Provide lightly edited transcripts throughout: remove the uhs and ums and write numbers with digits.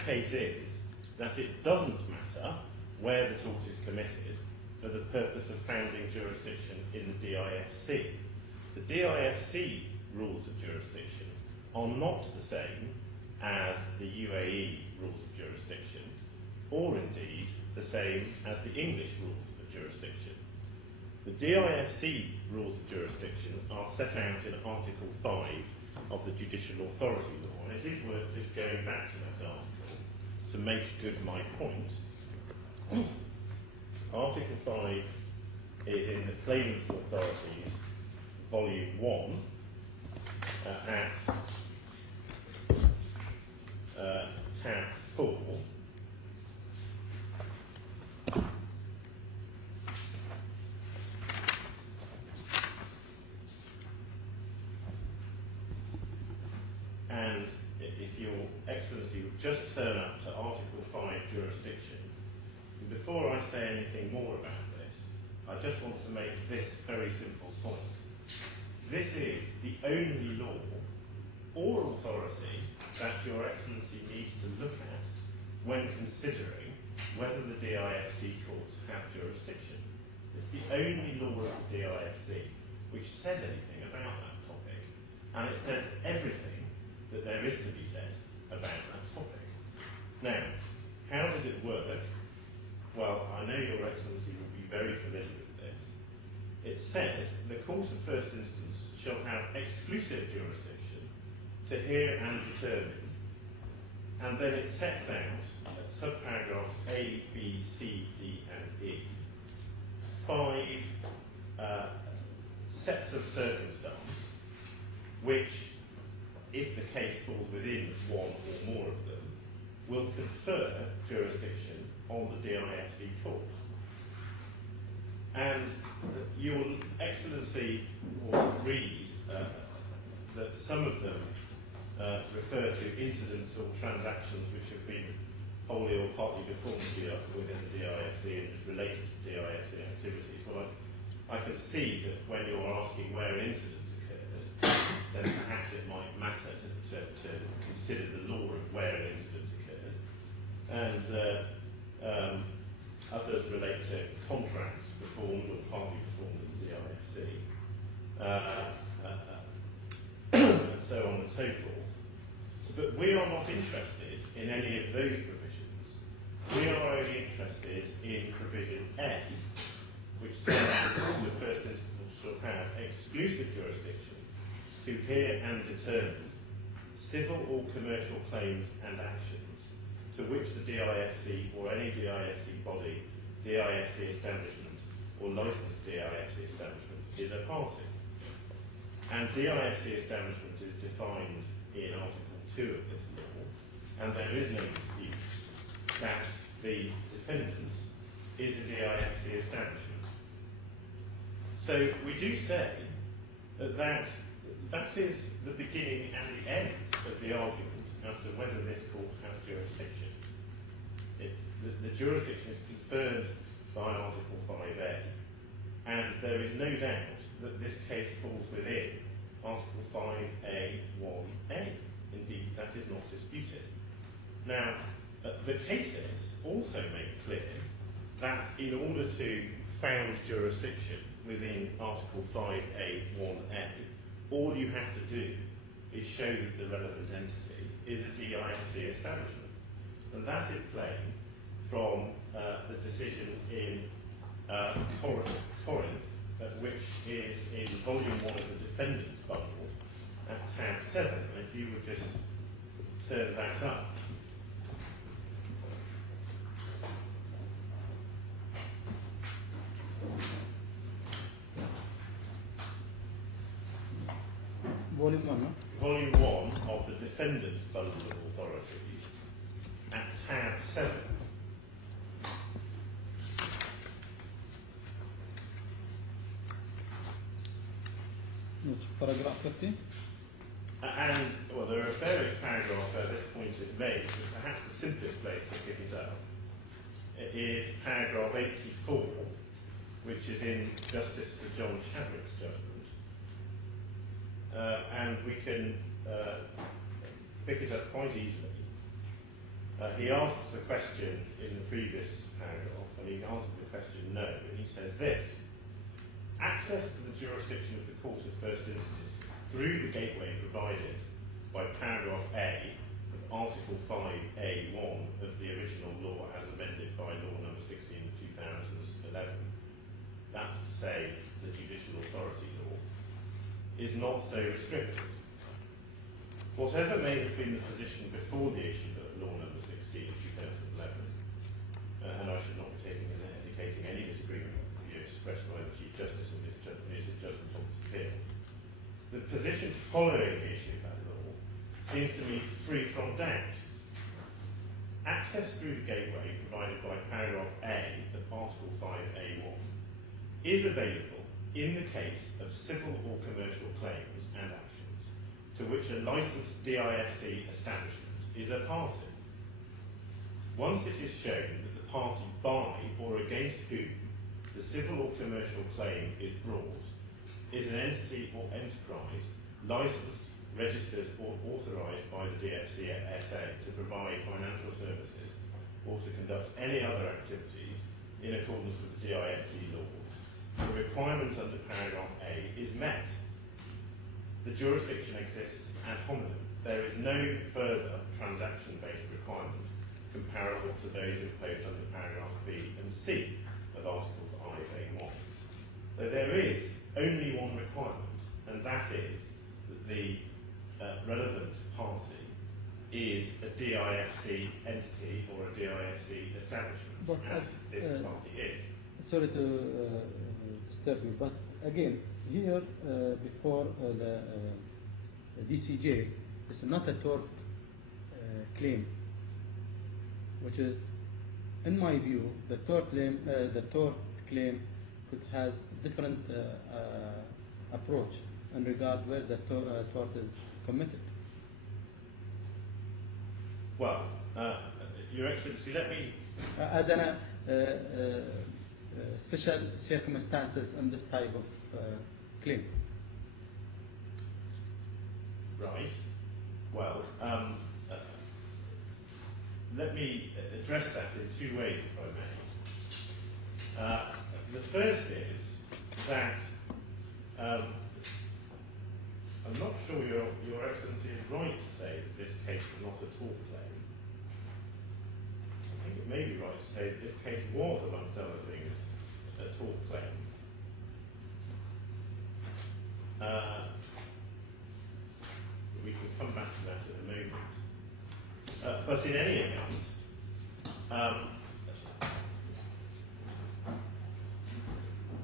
that case is that it doesn't matter where the tort is committed for the purpose of founding jurisdiction in the DIFC. The DIFC rules of jurisdiction are not the same as the UAE rules of jurisdiction, or indeed the same as the English rules of jurisdiction. The DIFC rules of jurisdiction are set out in Article 5 of the Judicial Authority Law, and it is worth just going back to that article to make good my point. Article 5 is in the Claimants Authorities, Volume 1, at tab 4. And if Your Excellency would just turn up to Article 5 jurisdiction, and before I say anything more about this, I just want to make this very simple point. This is the only law or authority that Your Excellency needs to look at when considering whether the DIFC courts have jurisdiction. It's the only law of the DIFC which says anything about that topic, and it says everything that there is to be said about that topic. Now, how does it work? Well, I know Your Excellency will be very familiar with this. It says the Court of First Instance shall have exclusive jurisdiction to hear and determine, and then it sets out at subparagraphs A, B, C, D, and E 5 sets of circumstance which, if the case falls within one or more of them, will confer jurisdiction on the DIFC court. And Your Excellency will read that some of them refer to incidents or transactions which have been wholly or partly performed within the DIFC and is related to DIFC activities. Well, I can see that when you're asking where an incident occurred, then perhaps it might matter to consider the law of where an incident occurred. And others relate to contracts performed or partly performed in the DIFC, and so on and so forth. But we are not interested in any of those provisions. We are only interested in provision S, which says the Court of First Instance shall have exclusive jurisdiction to hear and determine civil or commercial claims and actions to which the DIFC or any DIFC body, DIFC establishment or licensed DIFC establishment is a party. And DIFC establishment is defined in Article 2 of this law, and there is no dispute that the defendant is a DIFC establishment. So we do say that that is the beginning and the end of the argument as to whether this court has jurisdiction. The jurisdiction is confirmed by Article 5A, and there is no doubt that this case falls within Article 5A(1)(a). Indeed, that is not disputed. Now, the cases also make clear that in order to found jurisdiction within Article 5A(1)(a), all you have to do is show that the relevant entity is a DIFC establishment. And that is plain from the decision in Corinth, which is in Volume 1 of the Defendant's Bundle at tab 7. If you would just turn that up. Volume 1, no? Volume 1 of the Defendant's Bundle of Authorities at tab 7. Paragraph 50. And, well, there are various paragraphs where this point is made, but perhaps the simplest place to pick it up is paragraph 84, which is in Justice Sir John Chadwick's judgment. And we can pick it up quite easily. He asks a question in the previous paragraph, and he answers the question no, and he says this: access to the jurisdiction of the Court of First Instance through the gateway provided by paragraph A of Article 5A1 of the original law as amended by Law Number 16 of 2011, that's to say the Judicial Authority Law, is not so restricted. Whatever may have been the position before the issue of Law Number 16 of 2011, and I should not be indicating any disagreement with the view expressed by the Chief Justice in his judgment on this appeal, the position following the issue of that law seems to me free from doubt. Access through the gateway provided by paragraph A of Article 5A1 is available in the case of civil or commercial claims and actions to which a licensed DIFC establishment is a party. Once it is shown that the party by or against whom the civil or commercial claim is brought is an entity or enterprise licensed, registered or authorised by the DFCSA to provide financial services or to conduct any other activities in accordance with the DIFC laws, the requirement under paragraph A is met. The jurisdiction exists ad hominem. There is no further transaction-based requirement comparable to those imposed under paragraph B and C of Article 5A1. So there is only one requirement, and that is that the relevant party is a DIFC entity or a DIFC establishment, but as this party is. Sorry to disturb you, but again, here before the DCJ, it's not a tort claim, which is, in my view, the tort claim could has different approach in regard where the tort is committed. Well, Your Excellency, let me... as an special circumstances in this type of claim. Right. Well, let me address that in two ways, if I may. The first is that I'm not sure Your Excellency is right to say that this case is not a tort claim. I think it may be right to say that this case was, amongst other things, a tort claim. We can come back to that in a moment. But in any event,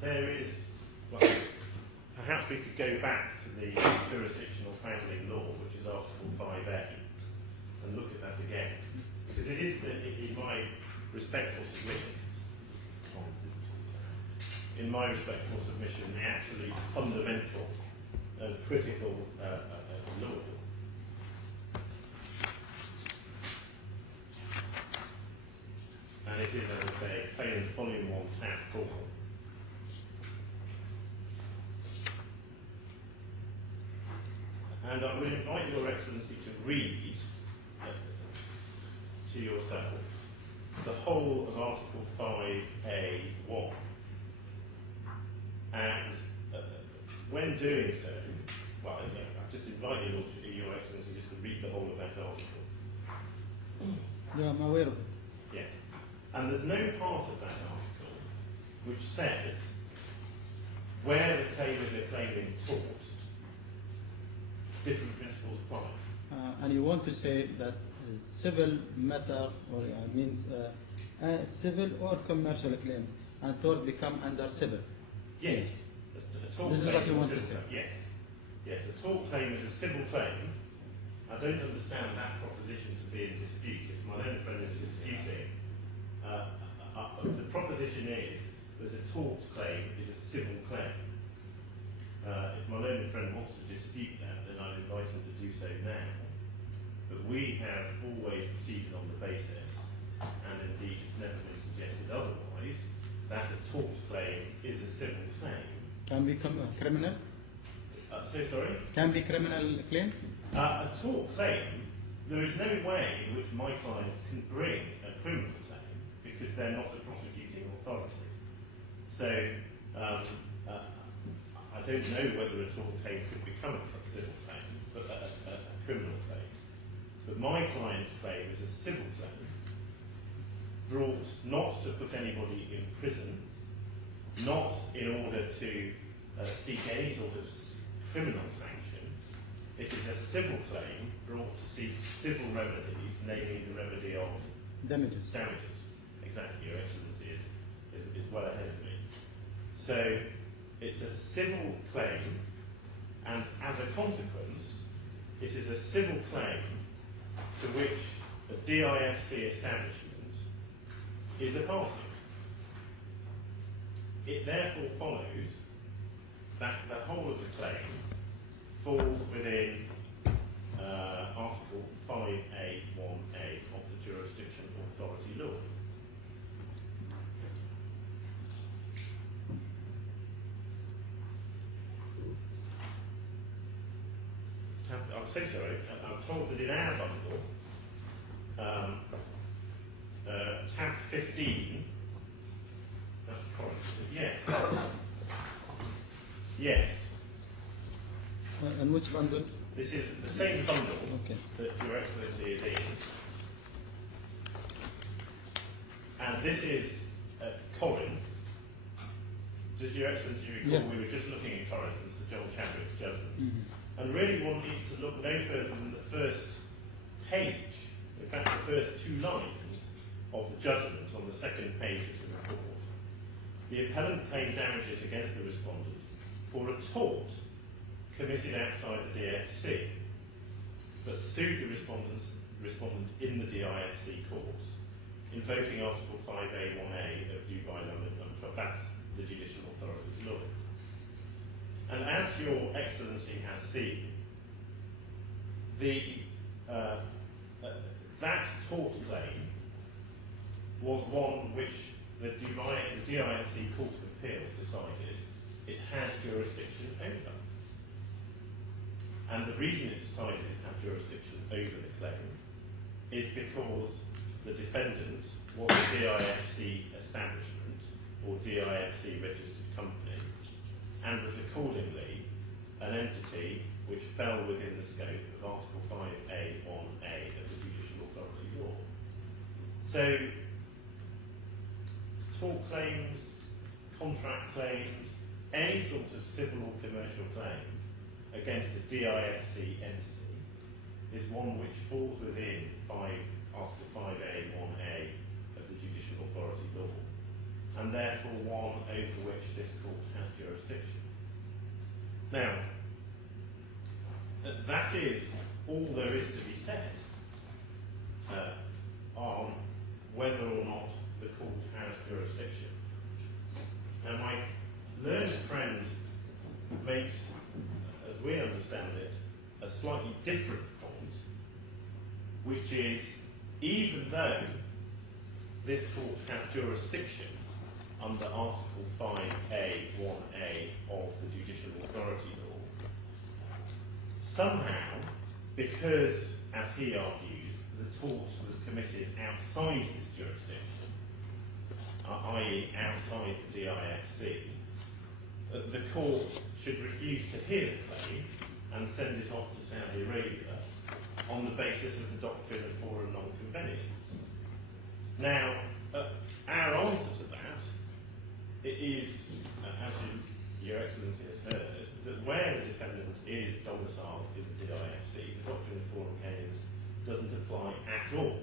there is, well, perhaps we could go back to the jurisdictional founding law, which is Article 5A, and look at that again. Because it is, in my respectful submission, the absolutely fundamental and critical law. And it is, as I say, Claims Volume 1, Tab 4. And I would invite Your Excellency to read to yourself the whole of Article 5A1. And when doing so, well, I just invite Your Excellency just to read the whole of that article. Yeah, I'm aware of it. Yeah. And there's no part of that article which says where the claim is a claim in tort, different principles apply. And you want to say that civil matter, or means civil or commercial claims, and tort become under civil? Yes. This is what you want to say? Yes. Yes, a tort claim is a civil claim. I don't understand that proposition to be in dispute. If my own friend is disputing, the proposition is that a tort claim is a civil claim. If my learned friend wants to dispute that, then I'd invite him to do so now. But we have always proceeded on the basis, and indeed it's never been suggested otherwise, that a tort claim is a civil claim. Can be criminal? So sorry? Can be criminal claim? A tort claim there is no way in which my clients can bring a criminal claim because they're not a prosecuting authority. So I don't know whether a tort claim could become a civil claim, but a criminal claim. But my client's claim is a civil claim, brought not to put anybody in prison, not in order to seek any sort of criminal sanction. It is a civil claim brought to seek civil remedies, namely the remedy of damages. Damages. Exactly, Your Excellency is well ahead of me. So it's a civil claim, and as a consequence, it is a civil claim to which the DIFC establishment is a party. It therefore follows that the whole of the claim falls within Article 5A(1)(a) of the Jurisdiction Authority Law. I'm so sorry, I'm told that in our bundle, tab 15, that's correct, yes. Yes. And which bundle? This is the same bundle that Your Excellency is in. And this is Corinth. Does Your Excellency recall we were just looking at Corinth and Sir John Chadwick's judgment? And really one needs to look no further than the first page, in fact the first 2 lines of the judgment on the second page of the report. The appellant claimed damages against the respondent for a tort committed outside the DFC, but sued the respondent in the DIFC courts, invoking Article 5A(1)(a) of Dubai London. That's the Judicial Authority's law. And as Your Excellency has seen, that tort claim was one which the DIFC Court of Appeal decided it had jurisdiction over. And the reason it decided it had jurisdiction over the claim is because the defendant was a DIFC establishment or DIFC registered company and was accordingly an entity which fell within the scope of Article 5A(1)(a) of the Judicial Authority Law. So, tort claims, contract claims, any sort of civil or commercial claim against a DIFC entity is one which falls within Article 5A(1)(a) of the Judicial Authority Law, and therefore one over which this court has jurisdiction. Now, that is all there is to be said on whether or not the court has jurisdiction. Now, my learned friend makes, as we understand it, a slightly different point, which is, even though this court has jurisdiction under Article 5A(1)(a) of the Judicial Authority Law, somehow, because, as he argues, the tort was committed outside his jurisdiction, i.e. outside the DIFC, the court should refuse to hear the claim and send it off to Saudi Arabia on the basis of the doctrine of foreign non-convenience. Now, our answer to that is, as Your Excellency has heard, that where the defendant is domiciled in the DIFC, the doctrine of foreign convenience doesn't apply at all.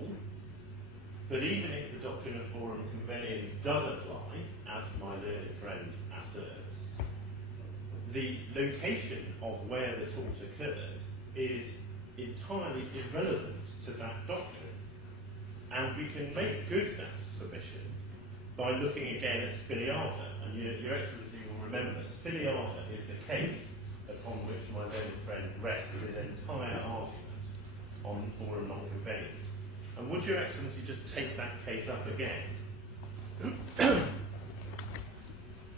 But even if the doctrine of foreign convenience does apply, as my learned friend asserts, the location of where the tort occurred is entirely irrelevant to that doctrine. And we can make good that submission by looking again at Spiliata. And Your Excellency will remember, Spiliata is the case upon which my learned friend rests his entire argument on foreign non-convenience. And would Your Excellency just take that case up again?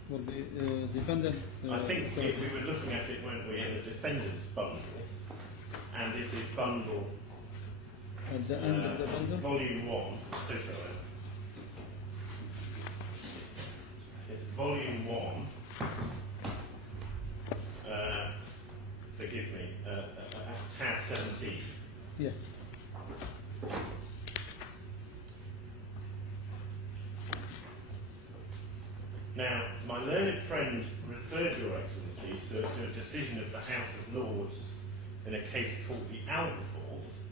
Well, the defendant... I think we were looking at it, weren't we, in the defendant's bundle, and it is bundle At the end of the bundle? Volume 1, so sorry. It's volume 1, forgive me, tab 17. Yeah. Now, my learned friend referred, Your Excellency, to a decision of the House of Lords in a case called the Alberforth,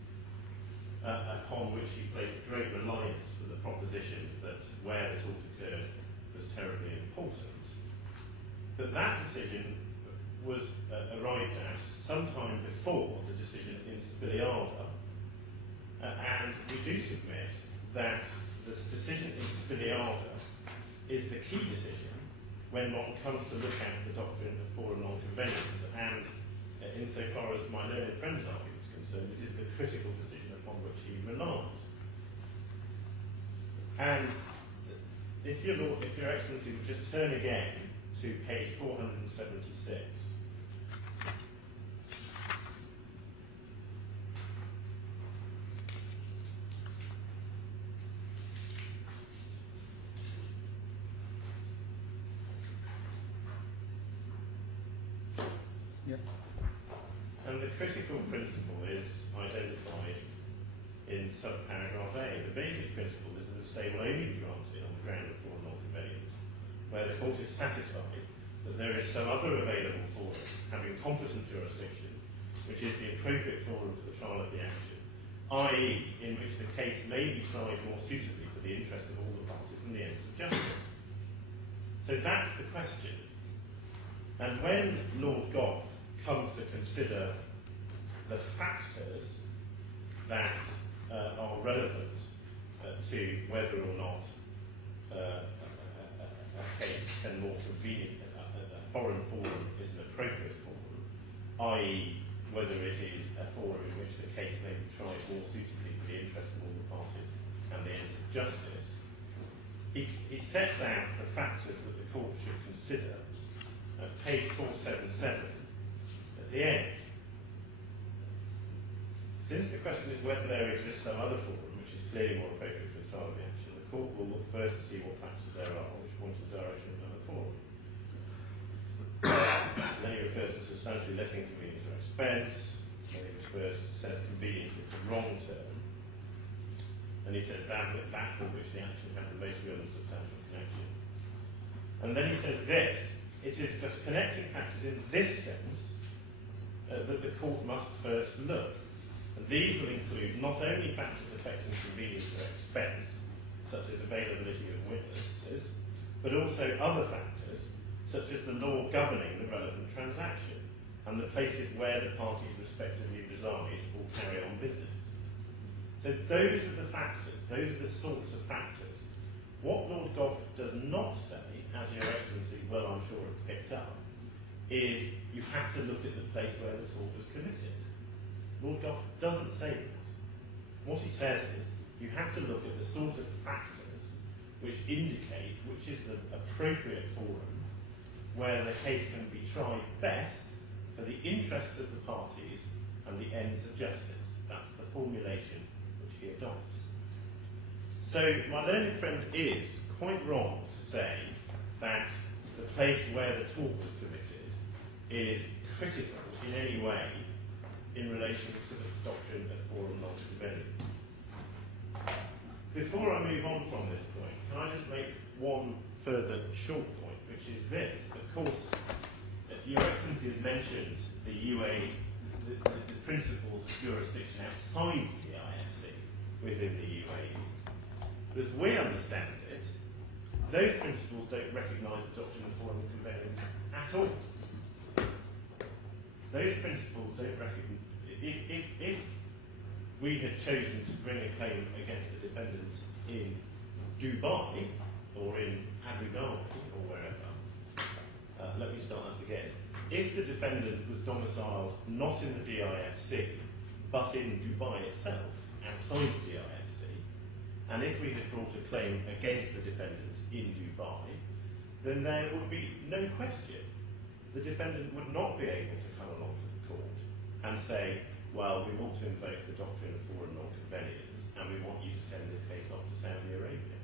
upon which he placed great reliance for the proposition that where the tort occurred was terribly important. But that decision was arrived at sometime before the decision in Spiliada, and we do submit that this decision in Spiliada is the key decision when one comes to look at the doctrine of forum non-convenience, and insofar as my learned friend's argument is concerned, it is the critical decision upon which he relies. And if Your Excellency would just turn again to page 476. Yeah. And the critical principle is identified in subparagraph A. The basic principle is that a stay will only be granted on the ground of forum non-convenience, where the court is satisfied that there is some other available forum having competent jurisdiction, which is the appropriate forum for the trial of the action, i.e., in which the case may be tried more suitably for the interest of all the parties and the ends of justice. So that's the question. And when Lord Gough comes to consider the factors that are relevant to whether or not a case can more convenient, a foreign forum is an appropriate forum, i.e. whether it is a forum in which the case may be tried more suitably for the interest of all the parties and the ends of justice, he sets out the factors that the court should consider at page 477 at the end. Since the question is whether there exists some other forum which is clearly more appropriate for the trial of the action, the court will look first to see what factors there are which point in the direction of another forum. Then he refers to substantially less inconvenience or expense. Then he says convenience is the wrong term. And he says that for which the action had the most real and substantial connection. And then he says this: it is for connecting factors in this sense that the court must first look. And these will include not only factors affecting convenience or expense, such as availability of witnesses, but also other factors, such as the law governing the relevant transaction, and the places where the parties respectively reside or carry on business. So those are the factors, those are the sorts of factors. What Lord Gough does not say, as Your Excellency well I'm sure have picked up, is you have to look at the place where the tort was committed. Lord Gough doesn't say that. What he says is you have to look at the sort of factors which indicate which is the appropriate forum where the case can be tried best for the interests of the parties and the ends of justice. That's the formulation which he adopts. So my learned friend is quite wrong to say that the place where the tort was committed is critical in any way in relation to the doctrine of forum non-convenience. Before I move on from this point, can I just make one further short point, which is this. Of course, Your Excellency has mentioned the UAE, the principles of jurisdiction outside the IFC within the UAE. As we understand it, those principles don't recognise the doctrine of forum non-convenience at all. Those principles don't recognise. If we had chosen to bring a claim against the defendant in Dubai or in Abu Dhabi or wherever, let me start that again. If the defendant was domiciled not in the DIFC but in Dubai itself, outside the DIFC, and if we had brought a claim against the defendant in Dubai, then there would be no question. The defendant would not be able to come along to the court and say, well, we want to invoke the doctrine of foreign non-convenience, and we want you to send this case off to Saudi Arabia.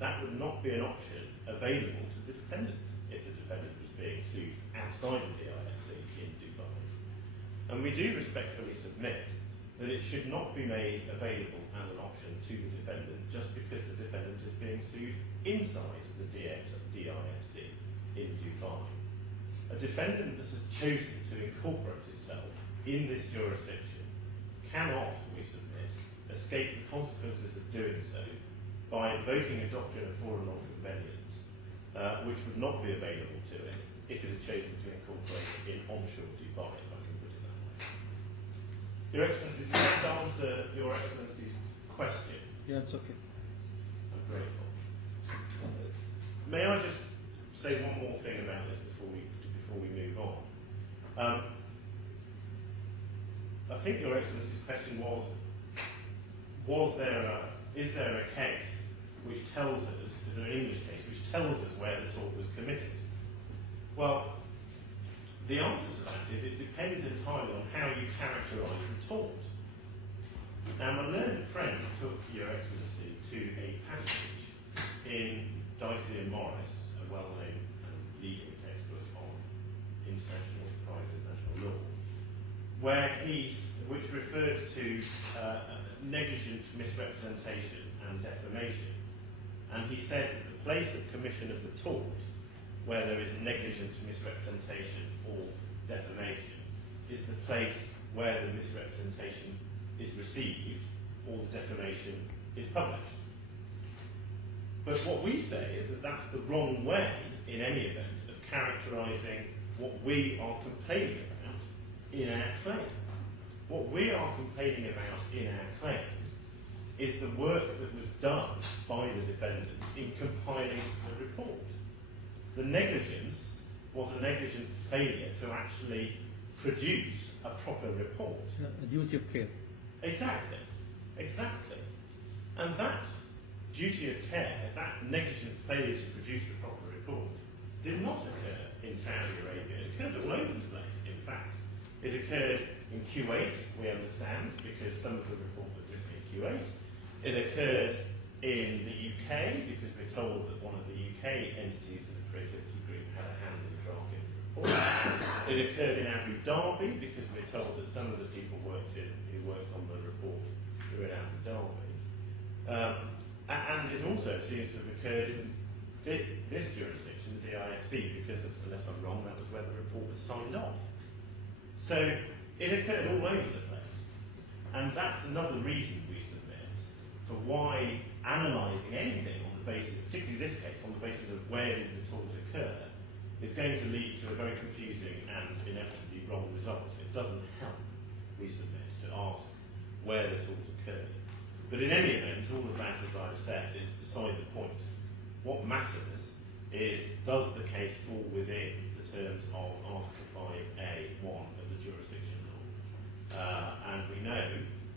That would not be an option available to the defendant if the defendant was being sued outside the DIFC in Dubai. And we do respectfully submit that it should not be made available as an option to the defendant just because the defendant is being sued inside the DIFC in Dubai. A defendant that has chosen to incorporate itself in this jurisdiction cannot, we submit, escape the consequences of doing so by invoking a doctrine of foreign non-convenience, which would not be available to it if it had chosen to incorporate it in onshore Dubai, if I can put it that way. Your Excellency, did that answer Your Excellency's question? Yeah, it's okay. I'm grateful. May I just say one more thing about this before we move on? I think Your Excellency's question was is there a case which tells us, is there an English case which tells us where the tort was committed? Well, the answer to that is it depends entirely on how you characterise the tort. Now, my learned friend took Your Excellency to a passage in Dicey and Morris, a well-known legal textbook on international private international law, which referred to negligent misrepresentation and defamation. And he said that the place of commission of the tort, where there is negligent misrepresentation or defamation, is the place where the misrepresentation is received or the defamation is published. But what we say is that that's the wrong way, in any event, of characterising what we are complaining about in our claim. What we are complaining about in our claim is the work that was done by the defendants in compiling the report. The negligence was a negligent failure to actually produce a proper report. A duty of care. Exactly. And that duty of care, that negligent failure to produce the proper report, did not occur in Saudi Arabia. It occurred all over the place, in fact. It occurred in Kuwait, we understand, because some of the report was written in Kuwait. It occurred in the UK, because we're told that one of the UK entities of the Protiviti group had a hand in drafting the report. It occurred in Abu Dhabi, because we're told that some of the people who worked on the report were in Abu Dhabi. And it also seems to have occurred in this jurisdiction, the DIFC, because, unless I'm wrong, that was where the report was signed off. So it occurred all over the place. And that's another reason we submit for why analysing anything on the basis, particularly this case, on the basis of where did the tort occur, is going to lead to a very confusing and inevitably wrong result. It doesn't help, we submit, to ask where the tort occurred. But in any event, all of that, as I've said, is beside the point. What matters is, does the case fall within the terms of Article 5A1 of the jurisdiction law? And we know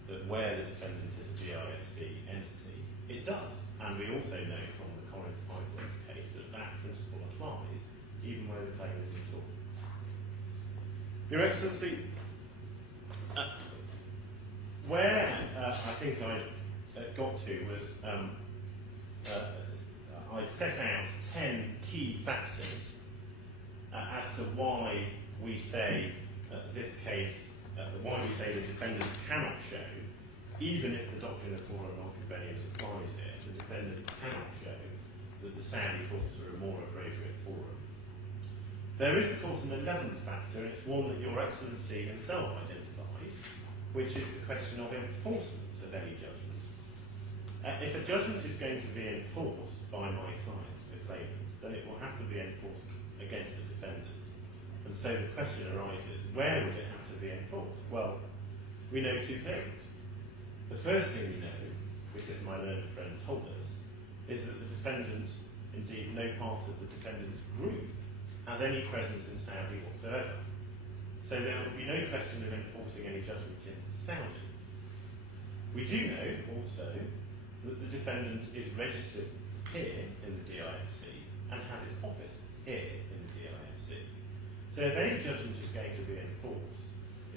that where the defendant is a DIFC entity, it does. And we also know from the Corinth Pipework case that that principle applies even where the claim is in tort. Your Excellency, where I think I got to was I set out 10 key factors as to why we say this case, why we say the defendant cannot show, even if the doctrine of foreign non-convenience applies here, the defendant cannot show that the Saudi courts are a more appropriate forum. There is, of course, an 11th factor, and it's one that Your Excellency himself identified, which is the question of enforcement of any judgment. If a judgment is going to be enforced by my clients, the claimants, then it will have to be enforced against the defendant. And so the question arises, where would it have to be enforced? Well, we know two things. The first thing we know, because my learned friend told us, is that the defendant, indeed no part of the defendant's group, has any presence in Saudi whatsoever. So there will be no question of enforcing any judgment in Saudi. We do know also that the defendant is registered here in the DIFC and has its office here in the DIFC. So if any judgment is going to be enforced,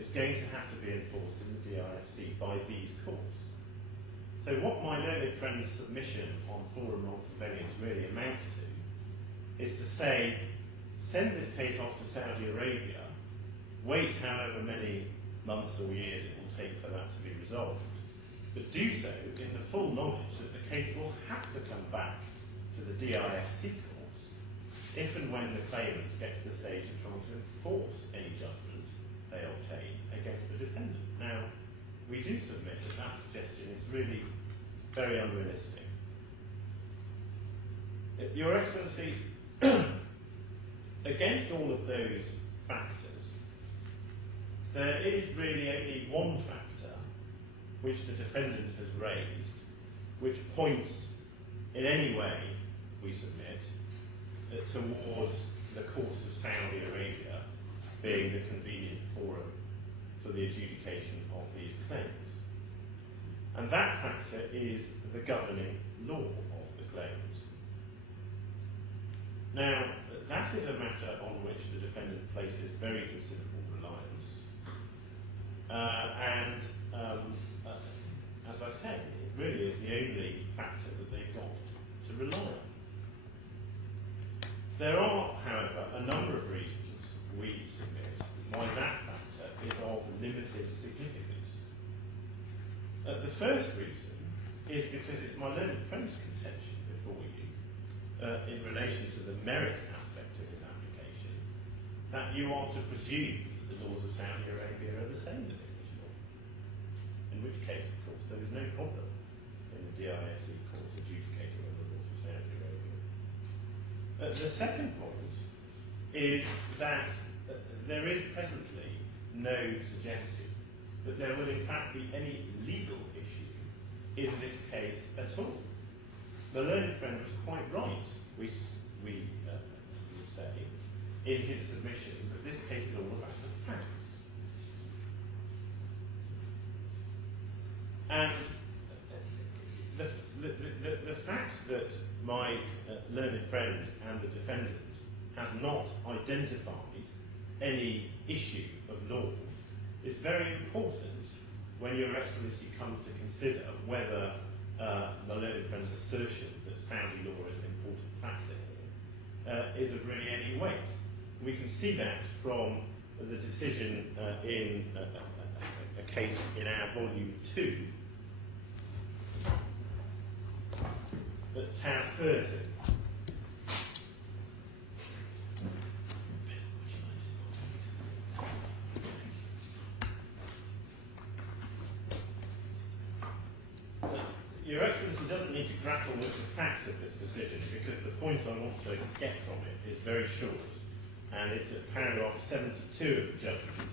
is going to have to be enforced in the DIFC by these courts. So what my learned friend's submission on forum non-convenience really amounts to is to say, send this case off to Saudi Arabia, wait however many months or years it will take for that to be resolved, but do so in the full knowledge that the case will have to come back to the DIFC courts if and when the claimants get to the stage of trying to enforce any judgment they obtain against the defendant. Now, we do submit that that suggestion is really very unrealistic. Your Excellency, against all of those factors, there is really only one factor which the defendant has raised, which points in any way, we submit, towards the courts of Saudi Arabia being the convenient forum for the adjudication of these claims. And that factor is the governing law of the claims. Now, that is a matter on which the defendant places very considerable reliance. As I said, it really is the only factor that they've got to rely on. There are, however, a number of reasons we submit why that factor is of limited significance. The first reason is because it's my learned friend's contention before you, in relation to the merits aspect of his application, that you are to presume that the laws of Saudi Arabia are the same as English law. In which case, of course, there is no problem in the DIFC court adjudicating on the laws of Saudi Arabia. The second point is that there is presently no suggestion that there will in fact be any legal issue in this case at all. The learned friend was quite right, we would say, in his submission that this case is all about the facts. And the fact that my learned friend and the defendant has not identified any issue of law is very important when Your Excellency comes to consider whether my learned friend's assertion that Saudi law is an important factor here is of really any weight. We can see that from the decision in a case in our volume 2, at tab 30. Your Excellency doesn't need to grapple with the facts of this decision because the point I want to get from it is very short, and it's at paragraph 72 of the judgment,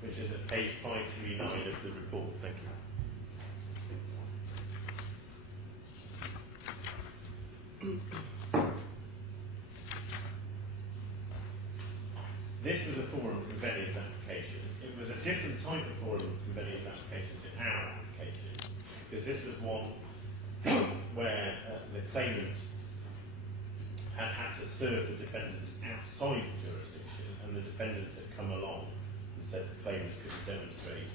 which is at page 539 of the report. Thank you. This was a forum of convenience application. It was a different type of forum of convenience application to our application, because this was one where the claimant had to serve the defendant outside the jurisdiction, and the defendant had come along and said the claimant couldn't demonstrate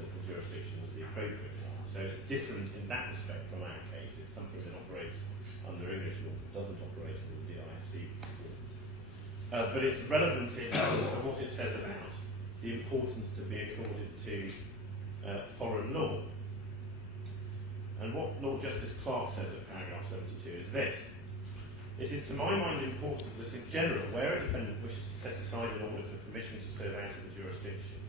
that the jurisdiction was the appropriate one. So it's different in that respect from our case. It's something that operates under English law, but doesn't operate under the DIFC law. But it's relevant in what it says about the importance to be accorded to foreign law. And what Lord Justice Clark says at paragraph 72 is this: it is to my mind important that in general, where a defendant wishes to set aside an order for permission to serve out of the jurisdiction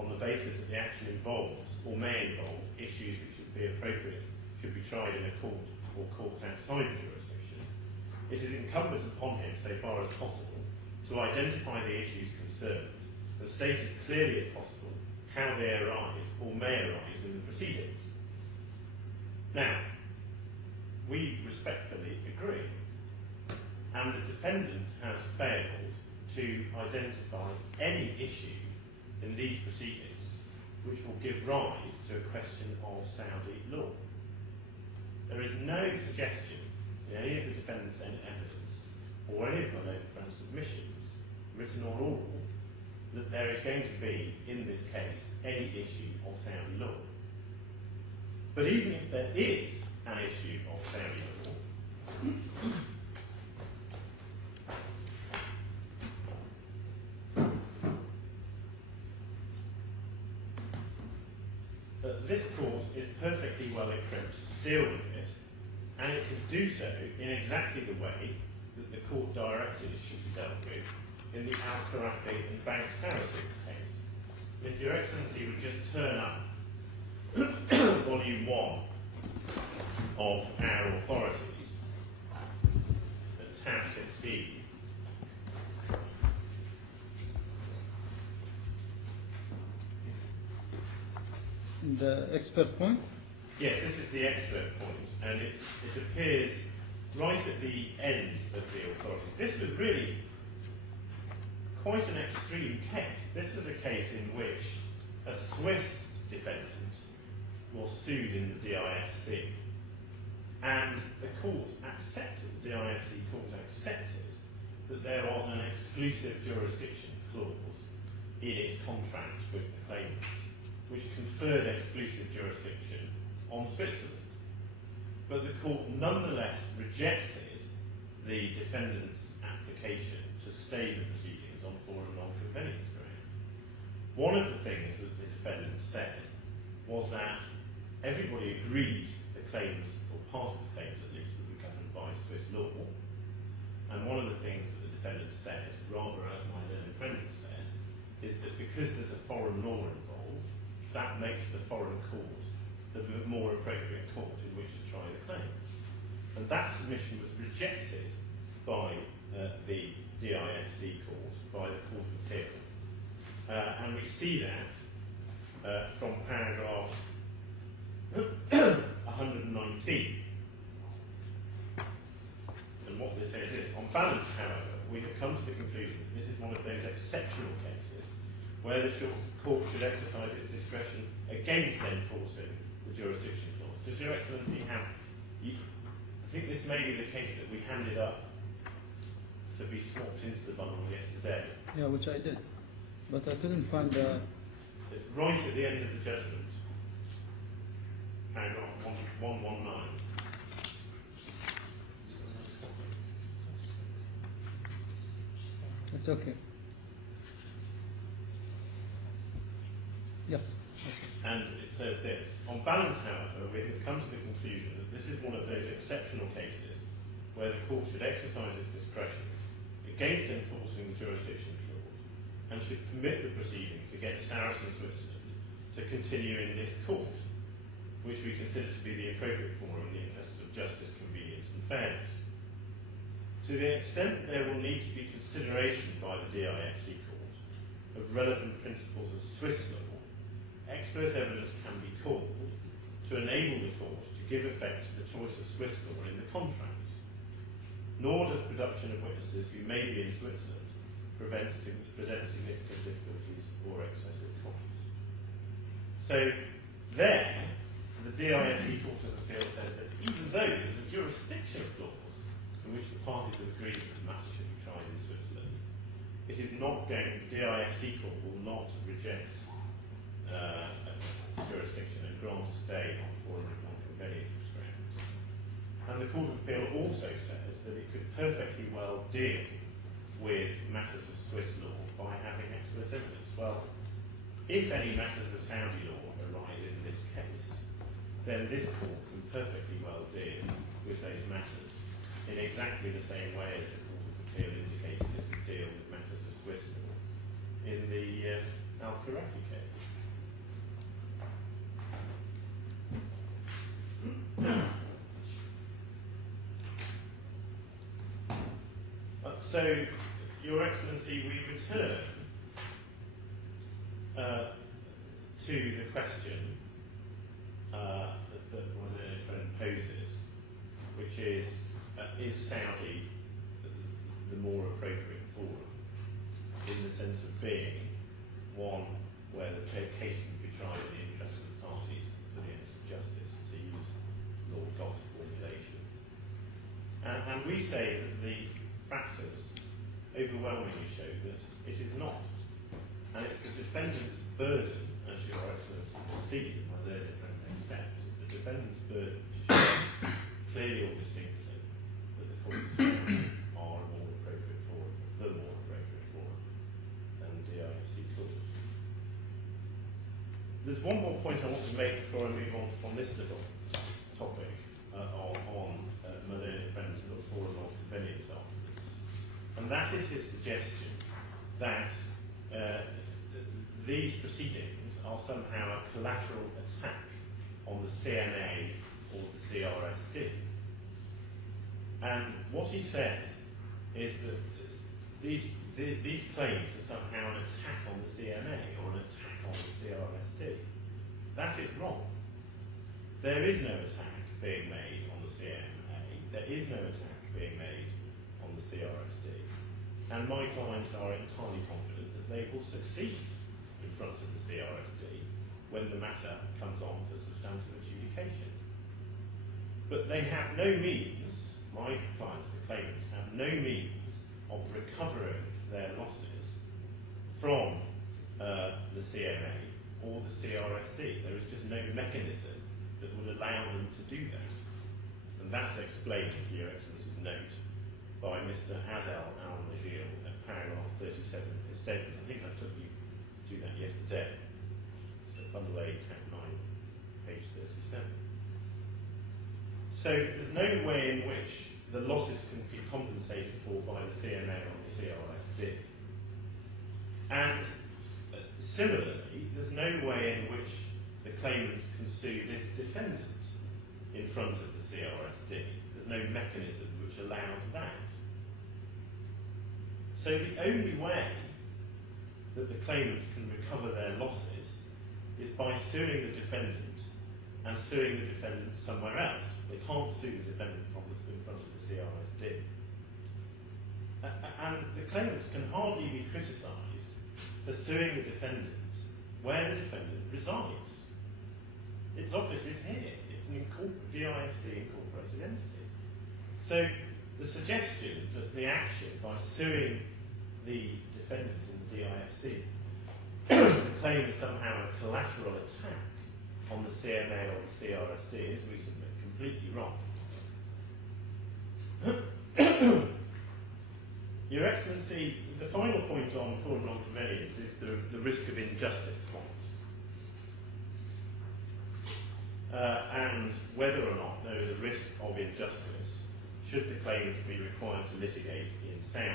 on the basis that the action involves or may involve issues which should be appropriate, should be tried in a court or courts outside the jurisdiction, it is incumbent upon him, so far as possible, to identify the issues concerned and state as clearly as possible how they arise or may arise in the proceedings. Now, we respectfully agree, and the defendant has failed to identify any issue in these proceedings which will give rise to a question of Saudi law. There is no suggestion in any of the defendant's evidence or any of my learned friend's submissions, written or oral, that there is going to be, in this case, any issue of Saudi law. But even if there is an issue of Saudi law, this court is perfectly well equipped to deal with it, and it can do so in exactly the way that the court directed it should be dealt with in the Al-Kharafi and Bank Saracen case. If Your Excellency would just turn up Volume 1 of our authorities, at tab 16, the expert point? yes, this is the expert point, and it appears right at the end of the authorities. This was really quite an extreme case. This was a case in which a Swiss defendant was sued in the DIFC, and the court accepted, the DIFC court accepted, that there was an exclusive jurisdiction clause in its contract with the claimant, which conferred exclusive jurisdiction on Switzerland. But the court nonetheless rejected the defendant's application to stay the proceedings on foreign non-convenience ground. One of the things that the defendant said was that everybody agreed the claims, or part of the claims at least, would be governed by Swiss law. And one of the things that the defendant said, rather as my learned friend said, is that because there's a foreign law involved, that makes the foreign court the more appropriate court in which to try the claims. And that submission was rejected by the DIFC court, by the Court of Appeal. And we see that from paragraph 119. And what this says is, on balance, however, we have come to the conclusion that this is one of those exceptional cases where the court should exercise its discretion against enforcing the jurisdiction clause. Does Your Excellency have... I think this may be the case that we handed up to be swapped into the bundle yesterday. Yeah, which I did. But I couldn't find the... It's right at the end of the judgment. Paragraph 119. It's okay. Yeah. And it says this: on balance, however, we have come to the conclusion that this is one of those exceptional cases where the court should exercise its discretion against enforcing the jurisdiction clause and should permit the proceedings against Saracen Switzerland to continue in this court, which we consider to be the appropriate forum in the interests of justice, convenience and fairness. To the extent there will need to be consideration by the DIFC court of relevant principles of Swiss law, expert evidence can be called to enable the court to give effect to the choice of Swiss law in the contracts. Nor does production of witnesses who may be in Switzerland present significant difficulties or excessive costs. So there, the DIFC Court of Appeal says that even though there's a jurisdiction clause in which the parties have agreed that the matter should be tried in Switzerland, it is not going, the DIFC Court will not reject jurisdiction and grant a stay on foreign and non-convenience grounds. And the Court of Appeal also says that it could perfectly well deal with matters of Swiss law by having expert evidence. Well, if any matters of Saudi law arise in this case, then this court can perfectly well deal with those matters in exactly the same way as the Court of Appeal indicated this would deal with matters of Swiss law in the Al-Kharafi case. So, Your Excellency, we return to the question that my learned friend poses, which is Saudi the more appropriate forum, in the sense of being one where the case can be tried in the interest of the parties for the ends of justice, to use Lord Gough's formulation. And we say that the factors overwhelmingly show that it is not. And it's the defendant's burden, as Your Excellency will see in my learned friend accepts, it's the defendant's burden to show clearly or distinctly that the courts of Scotland are a more appropriate forum, the more appropriate forum than DIFC court. There's one more point I want to make before I move on from this little topic on my learned friend's little forum of convenience arguments, and that is his suggestion that these proceedings are somehow a collateral attack on the CMA or the CRSD. And what he said is that these claims are somehow an attack on the CMA or an attack on the CRSD. That is wrong. There is no attack being made on the CMA. There is no attack being made on the CRSD. And my clients are entirely confident that they will succeed in front of the CRSD when the matter comes on for substantive adjudication. But they have no means, my clients, the claimants, have no means of recovering their losses from the CMA or the CRSD. There is just no mechanism that would allow them to do that. And that's explained, Your Excellency's note, by Mr. Adel Al Mojil at paragraph 37 of his statement. I think I took you to that yesterday. It's at bundle 8, tab 9, page 37. So there's no way in which the losses can be compensated for by the CMA or the CRSD. And similarly, there's no way in which the claimants can sue this defendant in front of the CRSD. There's no mechanism which allows that. So the only way that the claimants can recover their losses is by suing the defendant and suing the defendant somewhere else. They can't sue the defendant in front of the CRSD. And the claimants can hardly be criticised for suing the defendant where the defendant resides. Its office is here. It's an DIFC incorporated entity. So the suggestion that the action by suing the defendant in the DIFC the claim is somehow a collateral attack on the CMA or the CRSD is, we submit, completely wrong. Your Excellency, the final point on forum non-convenience is the risk of injustice point. And whether or not there is a risk of injustice should the claimants be required to litigate in Saudi.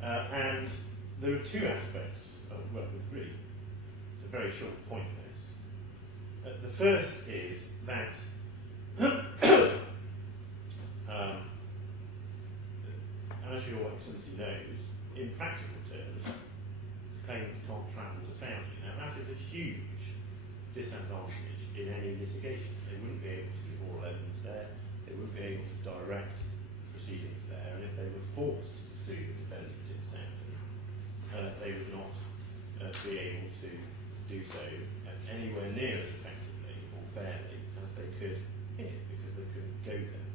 And there are two aspects of well, there's really, it's a very short point this. The first is that as Your Excellency knows, in practical terms, claimants can't travel to Saudi. Now that is a huge disadvantage in any litigation. They wouldn't be able to give oral evidence there, they wouldn't be able to direct proceedings there, and if they were forced to sue the defendant in Saudi, they would not be able to do so anywhere near as effectively or fairly as they could here, because they couldn't go there.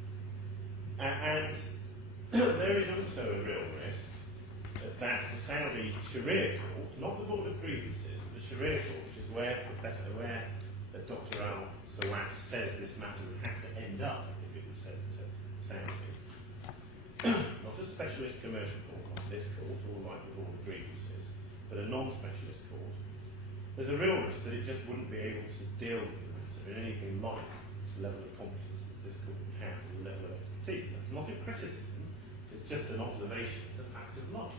And there is also a real risk that the Saudi Sharia court, not the Board of Grievances, but the Sharia court, which is where Dr. Al Sawat says this matter would have to end up if it was sent to Saudi. Not a specialist commercial court like this court, or like the Board of Grievances, but a non-specialist court. There's a real risk that it just wouldn't be able to deal with the matter in anything like the level of competence that this court would have, or the level of expertise. That's not a criticism, it's just an observation, it's a fact of life.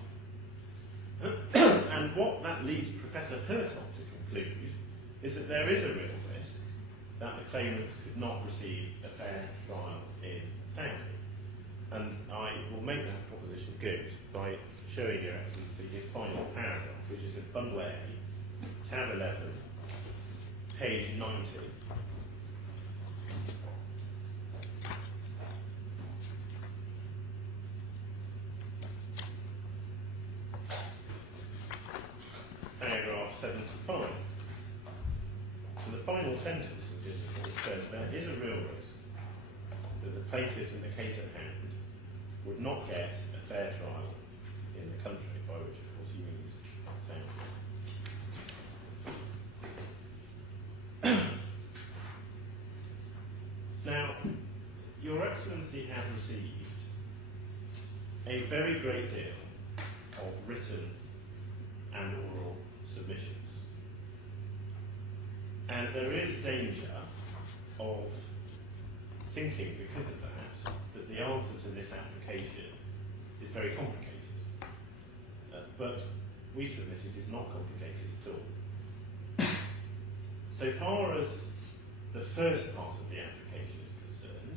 And what that leads Professor Hertog to conclude is that there is a real risk that the claimants could not receive a fair trial in Saudi. And I will make that proposition good by showing Your Excellency his final paragraph, which is at bundle A, tab 11, page 90. Paragraph 75. So the final sentence of this report says there is a real risk that the plaintiffs in the case at hand would not get a fair trial in the country, by which of course he means Your Excellency has received a very great deal of written and oral submissions. And there is danger of thinking, because of that the answer to this application is very complicated. But we submit it is not complicated at all. So far as the first part of the application is concerned,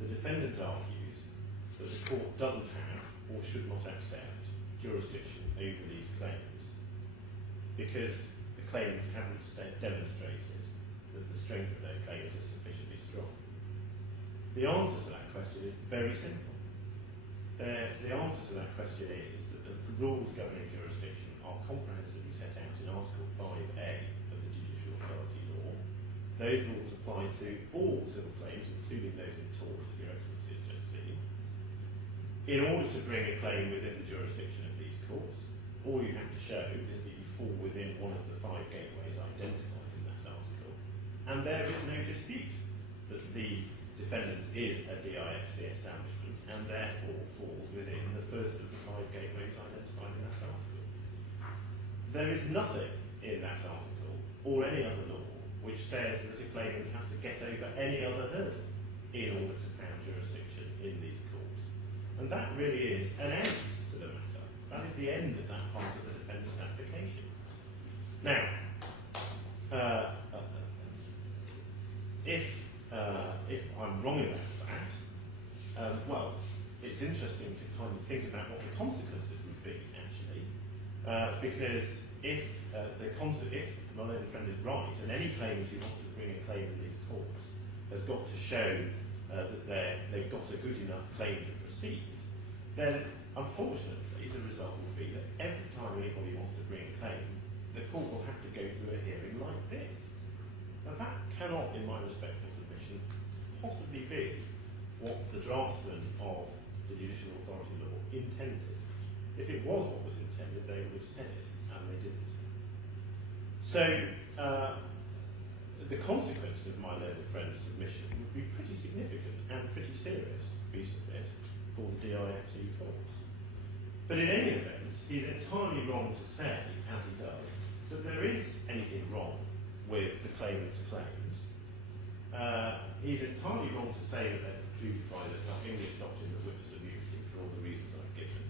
the defendant argues that the court doesn't have or should not accept jurisdiction over these claims because the claimants haven't demonstrated that the strength of their claims is sufficiently strong. The answer to that question is very simple. The answer to that question is that the rules governing jurisdiction are comprehensively set out in Article 5A of the Judicial Authority Law. Those rules apply to all civil claims, including those in tort, as Your Excellency has just seen. In order to bring a claim within the jurisdiction of these courts, all you have to show is that you fall within one of the 5 gateways identified in that article. And there is no dispute that the defendant is a DIFC establishment and therefore falls within the first of the 5 gateways identified in that article. There is nothing in that article or any other law which says that a claimant has to get over any other hurdle in order to found jurisdiction in these courts. And that really is an end to the matter. That is the end of that part of the defendant's application. Now, if I'm wrong about that, well, it's interesting to kind of think about what the consequences would be, actually, because if my learned friend is right, and any claimant who wants to bring a claim in these courts has got to show that they've got a good enough claim to proceed, then unfortunately the result will be that every time anybody wants to bring a claim, the court will have to go through a hearing like this. Now that cannot, in my respectful submission, possibly be what the draftsman of the Judicial Authority Law intended. If it was what was intended, they would have said it, and they didn't. So, the consequence of my learned friend's submission would be pretty significant and pretty serious, we submit, for the DIFC courts. But in any event, he's entirely wrong to say, as he does, that there is anything wrong with the claimant's claims. He's entirely wrong to say that they're precluded by the English doctrine of witness immunity for all the reasons I've given.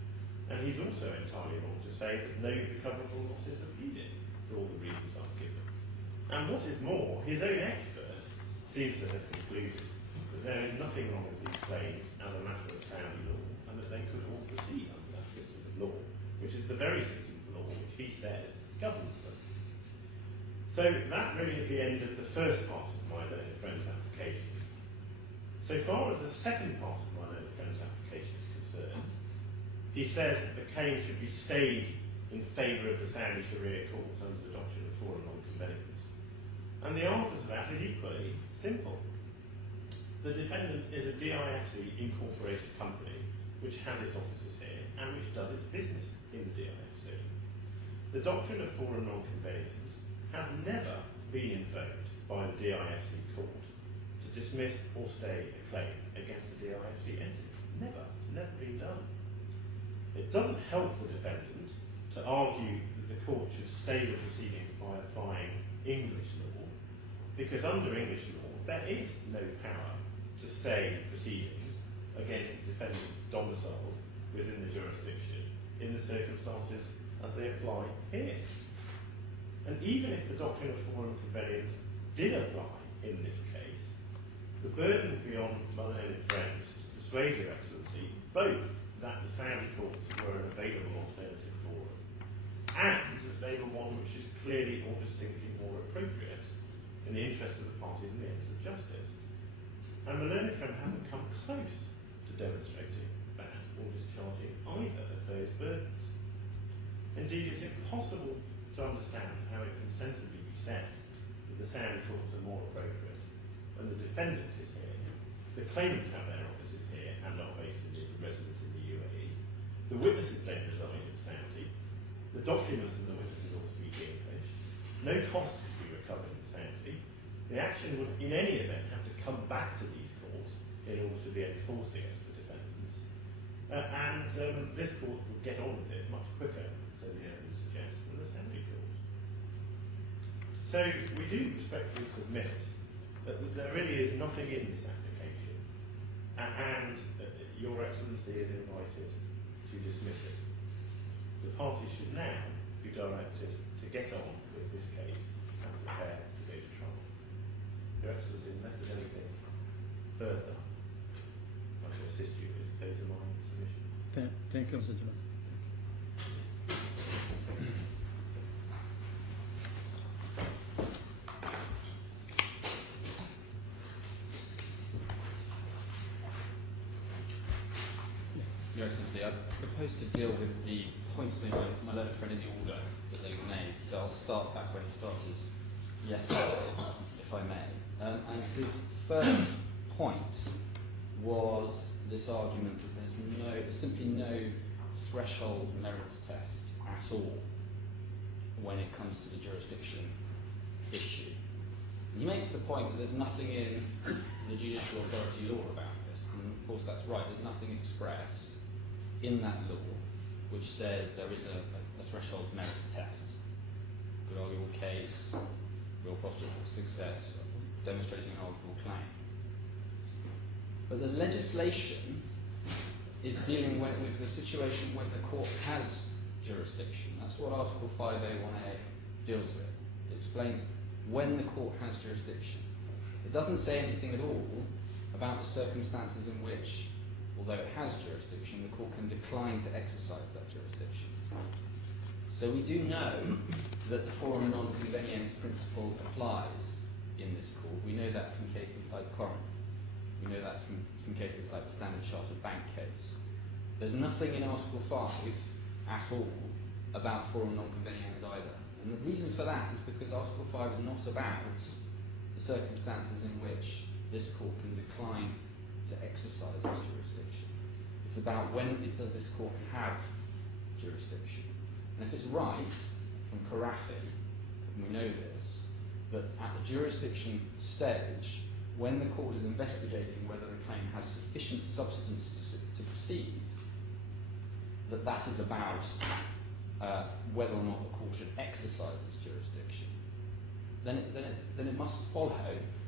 And he's also entirely wrong to say that no recoverable losses are pleaded for all the reasons I've given. And what is more, his own expert seems to have concluded that there is nothing wrong with these claims as a matter of sound law, and that they could all proceed under that system of law, which is the very system of law which he says governs them. So that really is the end of the first part of my learned friend's application. So far as the second part of my learned friend's application is concerned, he says that the claim should be stayed in favour of the Saudi Sharia courts under the doctrine of foreign non-convenience. And the answer to that is equally simple. The defendant is a DIFC incorporated company which has its offices here and which does its business in the DIFC. The doctrine of foreign non-convenience has never been invoked by the DIFC court to dismiss or stay a claim against the DIFC entity. Never. It's never been done. It doesn't help the defendant to argue that the court should stay the proceedings by applying English law, because under English law there is no power to stay proceedings against a defendant domiciled within the jurisdiction in the circumstances as they apply here. And even if the doctrine of foreign convenience did apply in this case, the burden would be on my learned friend to persuade Your Excellency both that the Saudi courts were an available alternative for them, and that they were one which is clearly or distinctly more appropriate in the interest of the parties and the ends of justice. And my learned friend hasn't come close to demonstrating that or discharging either of those burdens. Indeed, it's impossible to understand how it can sensibly be said that the Saudi courts are more appropriate when the defendant is here, the claimants have their offices here and are based in the residence in the UAE, the witnesses don't reside in Saudi, the documents and the witnesses all speak English, no costs to be recovered in Saudi, the action would in any event have to come back to these courts in order to be enforced against the defendants. This court would get on with it much quicker, so the evidence suggests, than the Assembly Court. So we do respectfully submit that there really is nothing in this application, and Your Excellency is invited to dismiss it. The parties should now be directed to get on with this case and prepare to go to trial. Your Excellency, unless there's anything further I can assist you with, those are my submissions. Thank you, Mr. General. Your Excellency, I propose to deal with the points made by my learned friend in the order that they were made. So I'll start back where he started yesterday, if I may. And his first point was this argument that there's simply no threshold merits test at all when it comes to the jurisdiction issue. And he makes the point that there's nothing in the judicial authority law about this, and of course that's right. There's nothing express in that law which says there is a threshold merits test. Good arguable case, real prospect for success, demonstrating an arguable claim. But the legislation is dealing with the situation when the court has jurisdiction. That's what Article 5A1A deals with. It explains when the court has jurisdiction. It doesn't say anything at all about the circumstances in which, although it has jurisdiction, the court can decline to exercise that jurisdiction. So we do know that the forum non-convenience principle applies in this court. We know that from cases like Corinth. We know that from cases like the Standard Chartered Bank case. There's nothing in Article 5 at all about forum non-convenience either. And the reason for that is because Article 5 is not about the circumstances in which this court can decline to exercise its jurisdiction. It's about when does this court have jurisdiction. And if it's right, from Carafi, and we know this, that at the jurisdiction stage, when the court is investigating whether a claim has sufficient substance to proceed, that is about whether or not the court should exercise its jurisdiction, then it must follow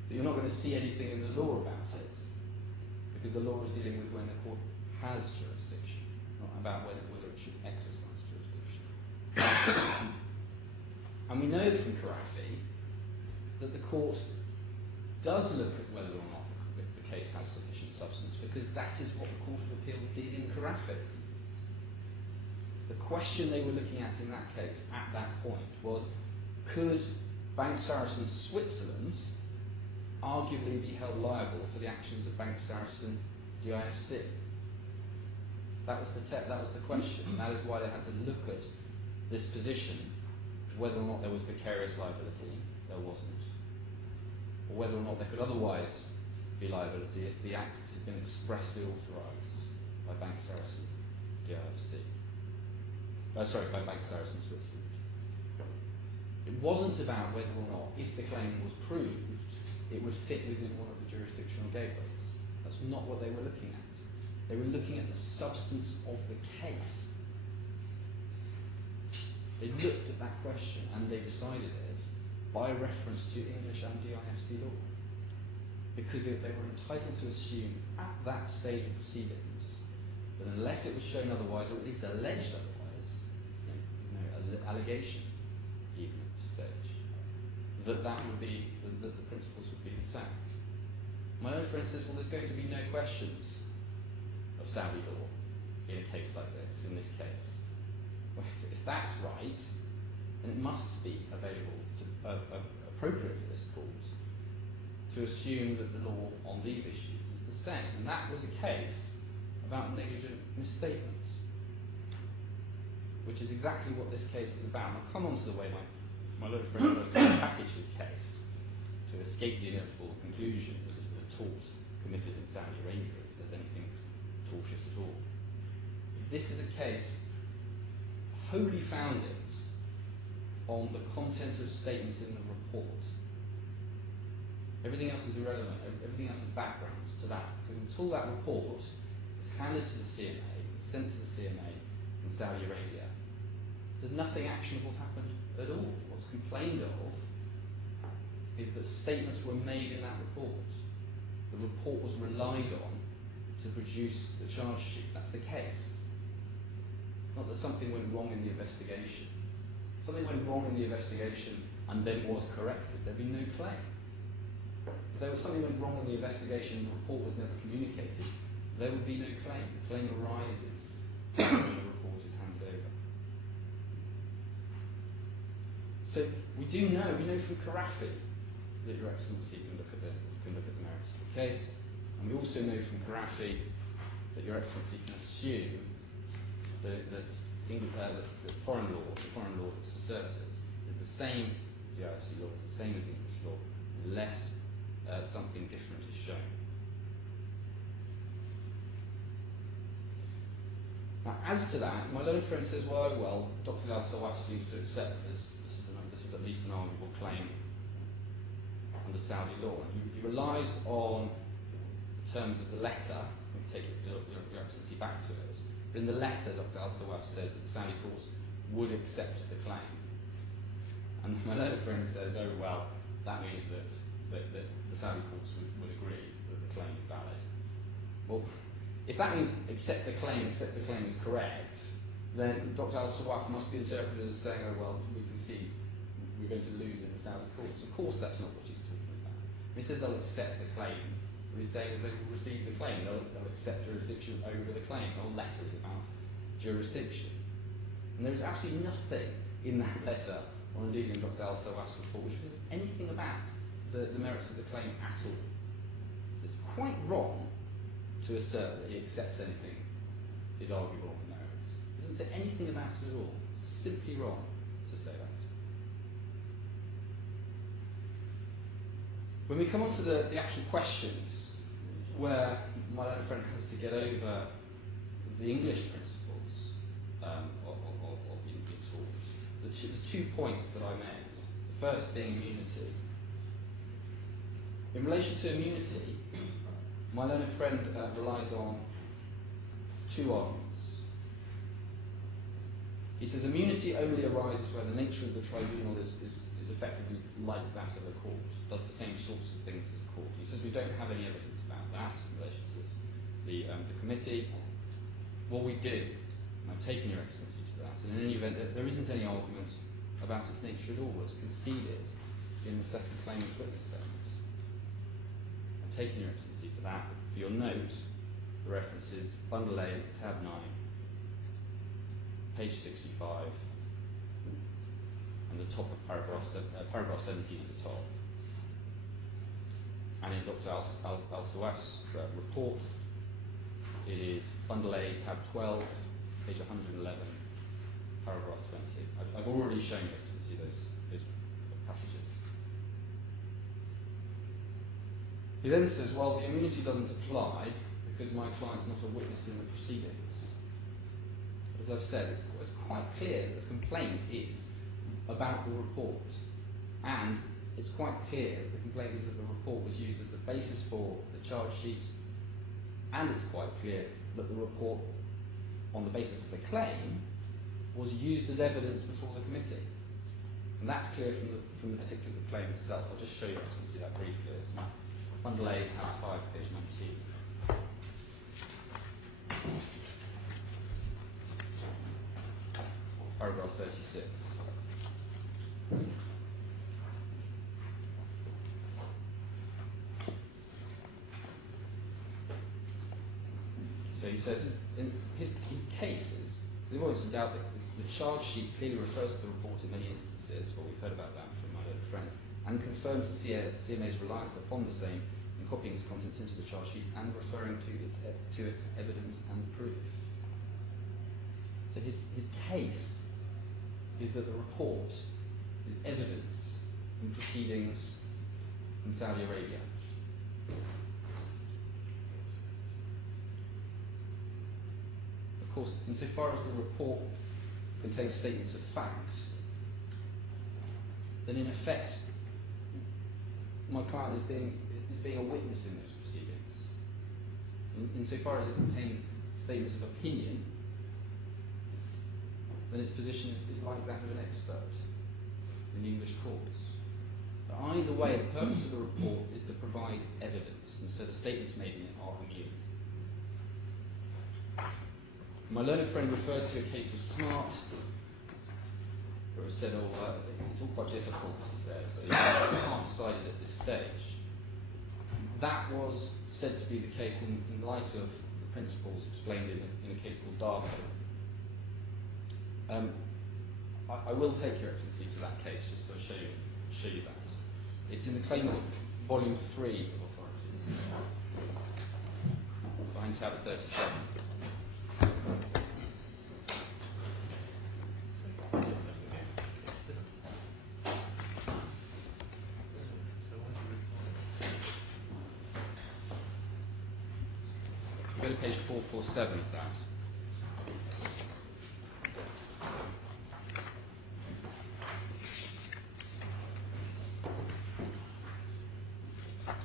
that you're not going to see anything in the law about it, because the law is dealing with when the court has jurisdiction, not about whether it should exercise jurisdiction. And we know from Carafi that the court does look at whether or not the case has sufficient substance, because that is what the Court of Appeal did in Carafi. The question they were looking at in that case at that point was, could Bank Saracen Switzerland arguably be held liable for the actions of Bank Saracen DIFC? That was the question. That is why they had to look at this position, whether or not there was vicarious liability. There wasn't. Or whether or not there could otherwise be liability if the acts had been expressly authorised by Bank Saracen DIFC. By Bank Saracen Switzerland. It wasn't about whether or not, if the claim was proved, it would fit within one of the jurisdictional gateways. That's not what they were looking at. They were looking at the substance of the case. They looked at that question and they decided it by reference to English and DIFC law. Because they were entitled to assume at that stage of proceedings that unless it was shown otherwise, or at least alleged otherwise, there's no allegation even at this stage, that would be, that the principles would be the same. My own friend says, well, there's going to be no questions of Saudi law in a case like this, in this case. Well, if that's right, then it must be available appropriate for this court to assume that the law on these issues is the same. And that was a case about negligent misstatement, which is exactly what this case is about. And I'll come on to the way my little friend was trying to package his case to escape the inevitable conclusion that this is a tort committed in Saudi Arabia, if there's anything tortious at all. This is a case wholly founded on the content of statements in the report. Everything else is irrelevant, everything else is background. to that, because until that report is handed to the CMA, and sent to the CMA in Saudi Arabia, there's nothing actionable happened at all. What's complained of is that statements were made in that report. The report was relied on to produce the charge sheet. That's the case. Not that something went wrong in the investigation. Something went wrong in the investigation and then was corrected. There'd be no claim. If there was something went wrong in the investigation and the report was never communicated, there would be no claim. The claim arises when the report is handed over. So we know from Karafi that Your Excellency can look at the merits of the case, and we also know from Karafi that Your Excellency can assume that foreign law that's asserted is the same as the IFC law, is the same as English law, unless something different is shown. Now, as to that, my learned friend says, well, Dr. Al-Sawaf seems to accept this is at least an arguable claim under Saudi law. And he relies on the terms of the letter. We take Your Excellency back to it. But in the letter, Dr. Al-Sawaf says that the Saudi courts would accept the claim. And my learned friend says, that means that the Saudi courts would agree that the claim is valid. Well, if that means accept the claim is correct, then Dr. Al-Sawaf must be interpreted as saying, we can see we're going to lose in the Saudi courts. Of course, that's not what he's talking about. When he says they'll accept the claim, what he's saying is they will receive the claim. They'll accept jurisdiction over the claim. They'll letter about jurisdiction. And there's absolutely nothing in that letter, or indeed in Dr. Al-Sawaf's report, which says anything about the merits of the claim at all. It's quite wrong to assert that he accepts anything is arguable on the merits. It doesn't say anything about it at all. It's simply wrong to say that. When we come on to the actual questions, where my learned friend has to get over the English principles of being taught, the 2 points that I made, the first being immunity. In relation to immunity, my learned friend relies on 2 arguments. He says immunity only arises where the nature of the tribunal is effectively like that of a court, does the same sorts of things as a court. He says we don't have any evidence about that in relation to this, the committee. What we do, and I've taken Your Excellency to that, and in any event, there isn't any argument about its nature at all. It's conceded in the second claimant's witness statement. I've taken Your Excellency to that. For your note, the reference is Bundle A, tab 9, page 65, and the top of paragraph 17 at the top. And in Dr. Al-Sawaf's report, it is Bundle A, tab 12, page 111, paragraph 20. I've already shown Your Excellency those passages. He then says, the immunity doesn't apply because my client's not a witness in the proceedings. As I've said, it's quite clear that the complaint is about the report, and it's quite clear that the complaint is that the report was used as the basis for the charge sheet, and it's quite clear that the report, on the basis of the claim, was used as evidence before the committee. And that's clear from the particulars of the claim itself. I'll just show you, see that briefly. It's Bundle A, tab 5, page 19. Paragraph 36. So he says, in his cases, there's always a doubt that the charge sheet clearly refers to the report in many instances, we've heard about that from my own friend, and confirms the CMA's reliance upon the same in copying its contents into the charge sheet and referring to its evidence and proof. So his case is that the report is evidence in proceedings in Saudi Arabia. Of course, insofar as the report contains statements of fact, then in effect, my client is being a witness in those proceedings. Insofar as it contains statements of opinion, then its position is like that of an expert in the English courts. But either way, the purpose of the report is to provide evidence, and so the statements made in it are immune. My learned friend referred to a case of Smart, where it was said, it's all quite difficult, he said, so you can't decide it at this stage. That was said to be the case in light of the principles explained in a case called Darko. I will take your excellency to that case just to show you that. It's in the claimant volume 3 of authorities, behind tab 37. Go to page 447 of that.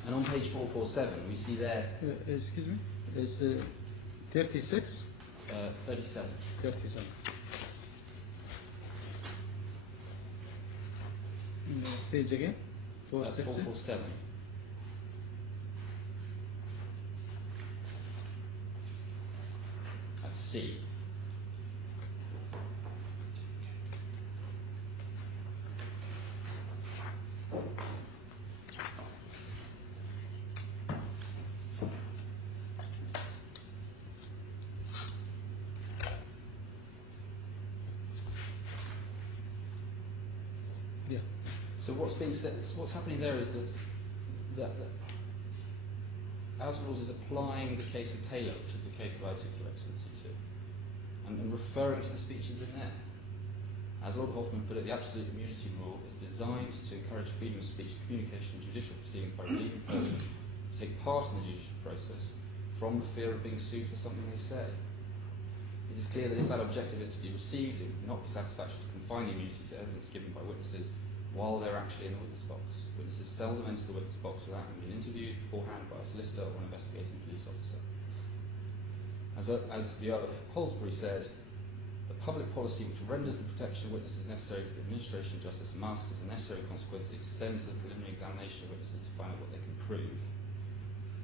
And on page 447, we see there... excuse me? Is 36? 37. 37. Page again? 447. That's C. Yeah. So what's being said, what's happening there is that Asrul's is applying the case of Taylor, which is the case that I took your excellency to, and referring to the speeches in there. As Lord Hoffman put it, the absolute immunity rule is designed to encourage freedom of speech, communication, and judicial proceedings by relieving persons who take part in the judicial process from the fear of being sued for something they say. It is clear that if that objective is to be received, it would not be satisfactory to confine the immunity to evidence given by witnesses while they're actually in the witness box. Witnesses seldom enter the witness box without having been interviewed beforehand by a solicitor or an investigating police officer. As the Earl of Holsbury said, the public policy which renders the protection of witnesses necessary for the administration of justice must, as a necessary consequence, extend to the preliminary examination of witnesses to find out what they can prove.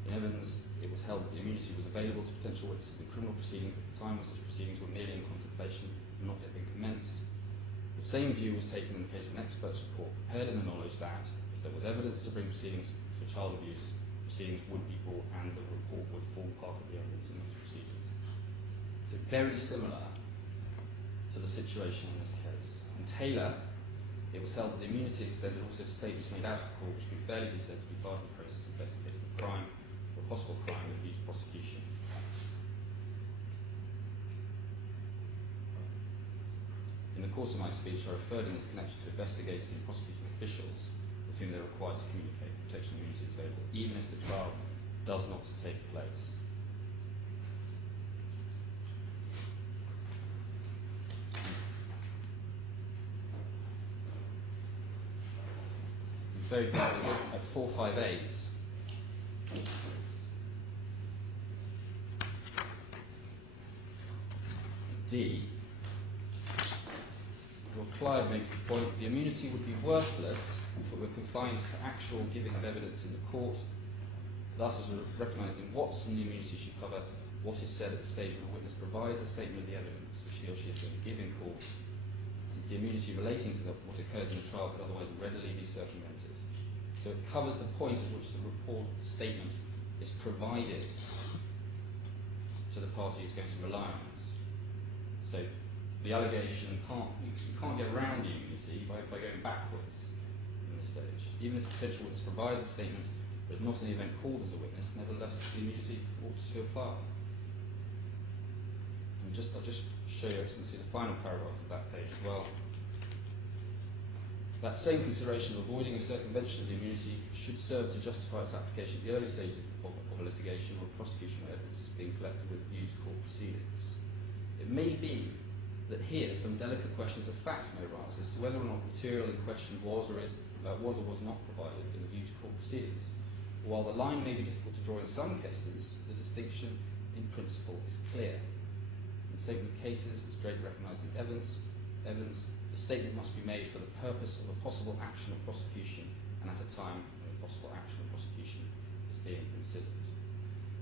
In Evans, it was held that the immunity was available to potential witnesses in criminal proceedings at the time when such proceedings were merely in contemplation and not yet been commenced. The same view was taken in the case of an expert's report, prepared in the knowledge that, if there was evidence to bring proceedings for child abuse, proceedings would be brought and the report would form part of the evidence in those proceedings. So very similar to the situation in this case. In Taylor, it was held that the immunity extended also to statements made out of court which could fairly be said to be part of the process investigating a crime or a possible crime with a view to prosecution. In the course of my speech, I referred in this connection to investigating and prosecuting officials with whom they are required to communicate. Protection immunity is available, even if the trial does not take place. Very briefly, at 458, D, your client makes the point that the immunity would be worthless if it were confined to actual giving of evidence in the court. Thus, as recognised in Watson, the immunity should cover what is said at the stage when a witness provides a statement of the evidence which he or she is going to give in court, since the immunity relating to what occurs in the trial could otherwise readily be circumvented. So it covers the point at which the report statement is provided to the party who's going to rely on it. So the allegation you can't get around the immunity by going backwards in this stage. Even if the potential witness provides a statement but is not in the event called as a witness, nevertheless the immunity ought to apply. And I'll just show you the final paragraph of that page as well. That same consideration of avoiding a circumvention of the immunity should serve to justify its application at the early stages of a litigation or prosecution where evidence is being collected with a view to court proceedings. It may be that here some delicate questions of fact may arise as to whether or not material in question was or was not provided in the view to court proceedings, While the line may be difficult to draw in some cases, the distinction in principle is clear. In the statement of cases, as Drake recognises evidence, the statement must be made for the purpose of a possible action of prosecution and at a time when a possible action of prosecution is being considered.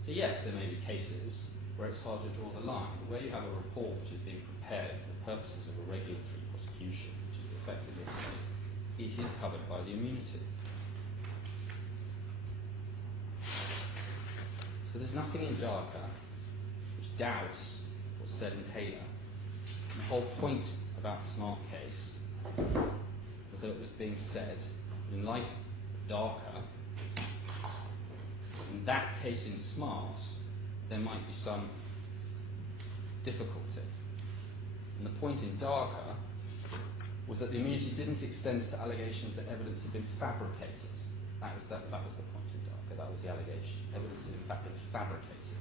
So yes, there may be cases where it's hard to draw the line, but where you have a report which is being prepared for the purposes of a regulatory prosecution, which is the effect in this case, it is covered by the immunity. So there's nothing in Darker which doubts what's said in Taylor. And the whole point about the Smart case was that it was being said, in light of Darker, in that case in Smart, there might be some difficulty. And the point in Darker was that the immunity didn't extend to allegations that evidence had been fabricated. That was the point in Darker, that was the allegation. Evidence had in fact been fabricated.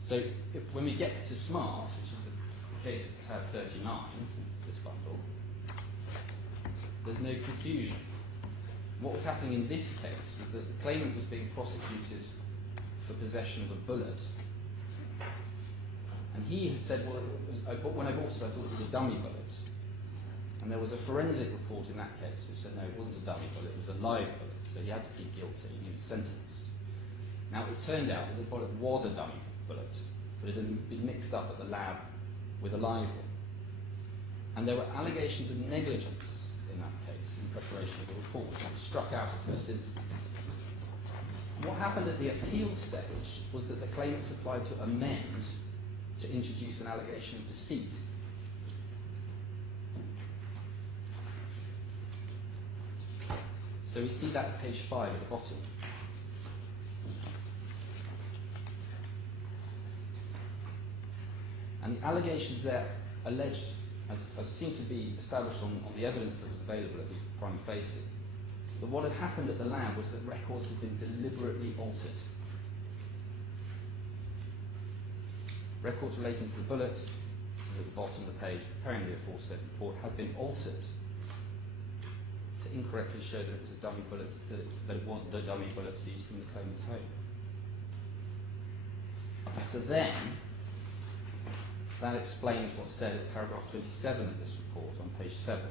So when we get to Smart, which is the case of tab 39, this bundle, there's no confusion. What was happening in this case was that the claimant was being prosecuted for possession of a bullet. And he had said, well, when I bought it, I thought it was a dummy bullet. And there was a forensic report in that case which said, no, it wasn't a dummy bullet, it was a live bullet. So he had to plead guilty and he was sentenced. Now, it turned out that the bullet was a dummy bullet, but it had been mixed up at the lab with a live one. And there were allegations of negligence in that case in preparation of the report, which was struck out at first instance. What happened at the appeal stage was that the claimants applied to amend to introduce an allegation of deceit. So we see that at page 5 at the bottom. And the allegations there alleged, as seemed to be established on the evidence that was available, at least prima facie, that what had happened at the lab was that records had been deliberately altered. Records relating to the bullet, this is at the bottom of the page, preparing the aforesaid report, had been altered to incorrectly show that it was a dummy bullet, that it wasn't a dummy bullet seized from the claimant's home. So then, that explains what's said at paragraph 27 of this report on page 7.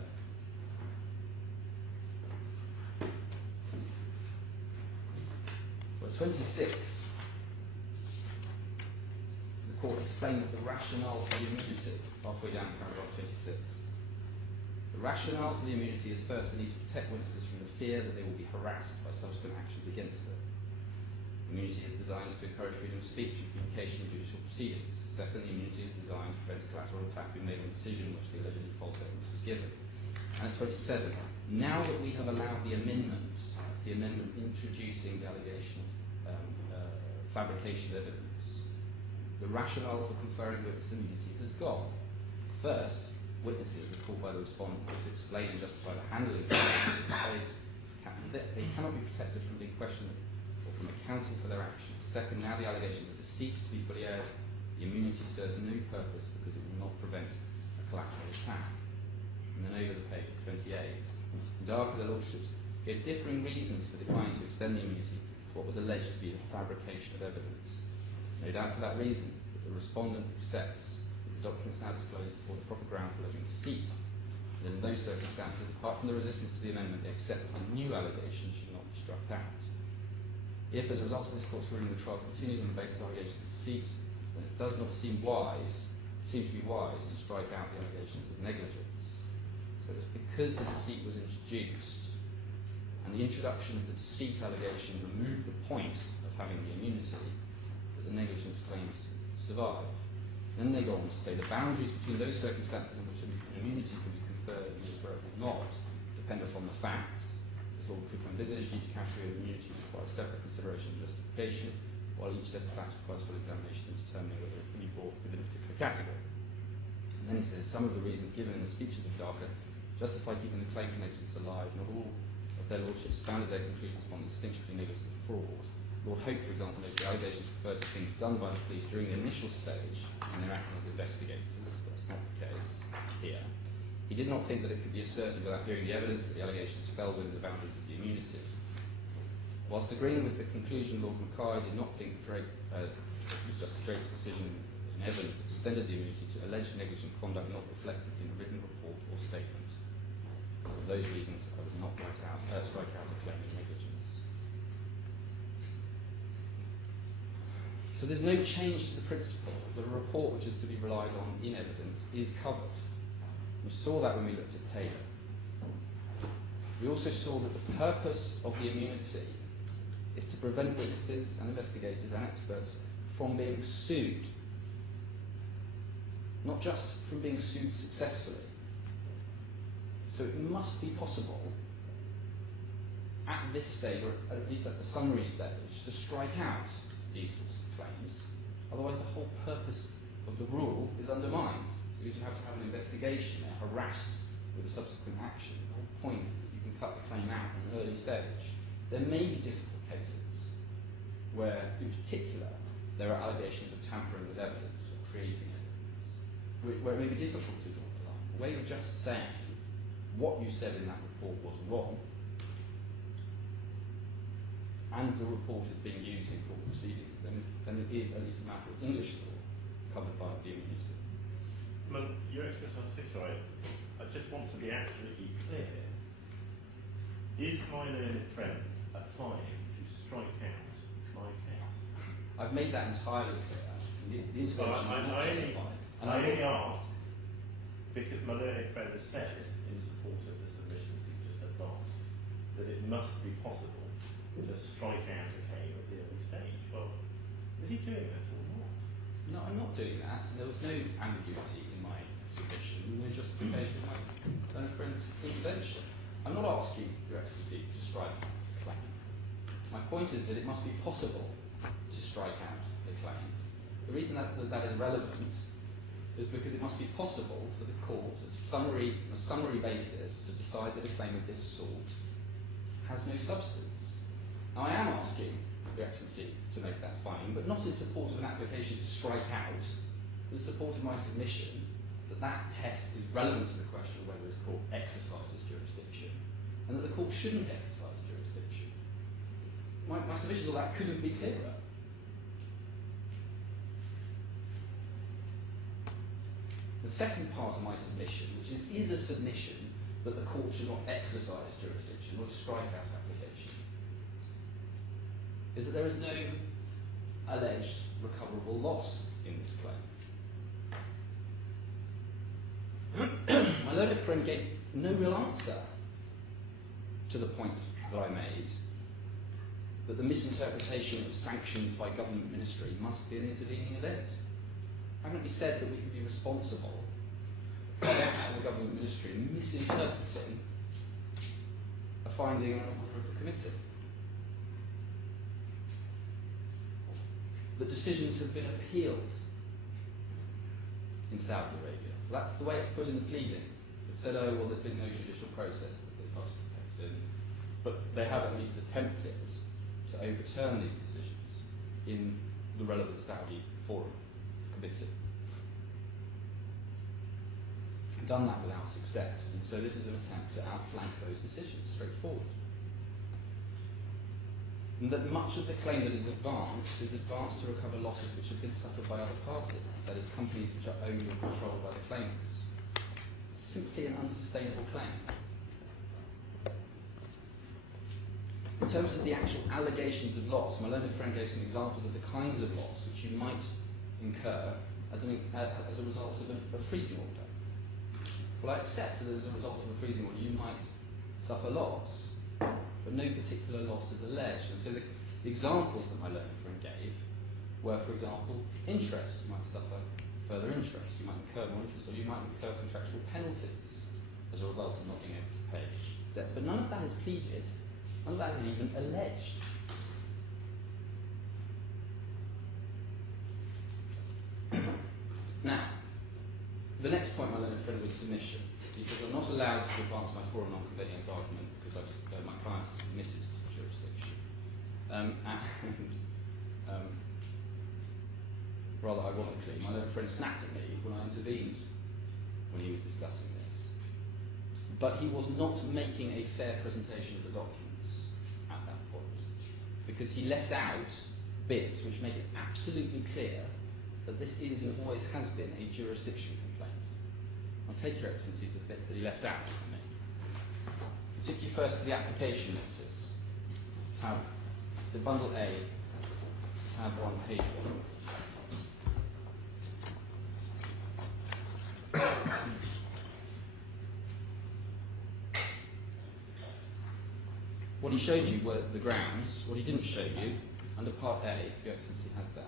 Well, 26, the court explains the rationale for the immunity halfway down paragraph 26. The rationale for the immunity is first the need to protect witnesses from the fear that they will be harassed by subsequent actions against them. Immunity is designed to encourage freedom of speech and communication in judicial proceedings. Second, the immunity is designed to prevent a collateral attack being made on a decision in which the allegedly false evidence was given. And at 27, now that we have allowed the amendment, that's the amendment introducing the allegation of fabrication of evidence, the rationale for conferring witness immunity has gone. First, witnesses are called by the respondent to explain and justify the handling of the case. They cannot be protected from being questioned or from accounting for their actions. Second, now the allegations of deceit to be fully aired, the immunity serves no purpose because it will not prevent a collateral attack. And then over the page, 28. In Darker, the lordships gave differing reasons for declining to extend the immunity to what was alleged to be the fabrication of evidence. No doubt for that reason that the respondent accepts that the documents now disclosed for the proper ground for alleging deceit. And in those circumstances, apart from the resistance to the amendment, they accept that a new allegation should not be struck out. If, as a result of this court's ruling, the trial continues on the basis of allegations of deceit, then it does not seem to be wise to strike out the allegations of negligence. So it's because the deceit was introduced, and the introduction of the deceit allegation removed the point of having the immunity, that the negligence claims survive. Then they go on to say the boundaries between those circumstances in which an immunity can be conferred and those where it will not depend upon the facts. As Lord Cook envisaged, each category of immunity requires separate consideration and justification, while each set of facts requires full examination and determining whether it can be brought within a particular category. And then he says some of the reasons given in the speeches of Darker justify keeping the claim for negligence alive. Not all of their lordships founded their conclusions upon the distinction between negligence and fraud. Lord Hope, for example, noted the allegations referred to things done by the police during the initial stage when they're acting as investigators. That's not the case here. He did not think that it could be asserted without hearing the evidence that the allegations fell within the boundaries of the immunity. Whilst agreeing with the conclusion, Lord Muhairi did not think Justice Drake's decision in evidence extended the immunity to alleged negligent conduct not reflected in a written report or statement. For those reasons, I would not strike out a claim of negligence. So there's no change to the principle that a report which is to be relied on in evidence is covered. We saw that when we looked at Taylor. We also saw that the purpose of the immunity is to prevent witnesses and investigators and experts from being sued. Not just from being sued successfully. So it must be possible at this stage, or at least at the summary stage, to strike out these sorts of claims. Otherwise the whole purpose of the rule is undermined, because you have to have an investigation and harassed with a subsequent action. The whole point is that you can cut the claim out at an early stage. There may be difficult cases where, in particular, there are allegations of tampering with evidence or creating evidence, where it may be difficult to draw the line. Where you're just saying what you said in that report was wrong, and the report is being used in court proceedings, then it is, at least a matter of English law, covered by the immunity. Well, Your Excellency, sorry, I just want to be absolutely clear. Is my learned friend applying to strike out my case? I've made that entirely clear. The intervention is not justified. I only ask because my learned friend has said, in support of the submissions he's just advanced, that it must be possible to strike out a claim at the early stage. Well, is he doing that or not? No, I'm not doing that. There was no ambiguity in my submission, no justification of my learned friend's intervention. I'm not asking Your Excellency to strike out a claim. My point is that it must be possible to strike out a claim. The reason that is relevant is because it must be possible for the court, on a summary basis, to decide that a claim of this sort has no substance. Now, I am asking Your Excellency to make that finding, but not in support of an application to strike out, but in support of my submission that that test is relevant to the question of whether this court exercises jurisdiction, and that the court shouldn't exercise jurisdiction. My submission of that couldn't be clearer. The second part of my submission, which is a submission that the court should not exercise jurisdiction or strike out application, is that there is no alleged recoverable loss in this claim. My learned friend gave no real answer to the points that I made, that the misinterpretation of sanctions by government ministry must be an intervening event. How can it be said that we can be responsible for the acts of the government ministry in misinterpreting a finding on the order of the committee? The decisions have been appealed in Saudi Arabia. That's the way it's put in the pleading. It said, oh, well, there's been no judicial process that they participated in. But they have at least attempted to overturn these decisions in the relevant Saudi forum, committee. Done that without success, and so this is an attempt to outflank those decisions, straightforward. And that much of the claim that is advanced to recover losses which have been suffered by other parties, that is, companies which are owned or controlled by the claimants. It's simply an unsustainable claim. In terms of the actual allegations of loss, my learned friend gave some examples of the kinds of loss which you might incur as a result of a freezing order. Well, I accept that as a result of a freezing order you might suffer loss, but no particular loss is alleged. And so the examples that my learned friend gave were, for example, interest. You might suffer further interest, you might incur more interest, or you might incur contractual penalties as a result of not being able to pay debts. But none of that is pleaded, none of that is even alleged. Now, the next point my learned friend was submission. He says, I'm not allowed to advance my forum non-convenience argument because my client has submitted to the jurisdiction. Rather ironically, my learned friend snapped at me when I intervened when he was discussing this. But he was not making a fair presentation of the documents at that point. because he left out bits which make it absolutely clear that this is and always has been a jurisdiction complaint. I'll take your excellency to the bits that he left out for me. I took you first to the application notice. It's a bundle A, tab 1, page 1. What he showed you were the grounds. What he didn't show you, under Part A, if your excellency has that,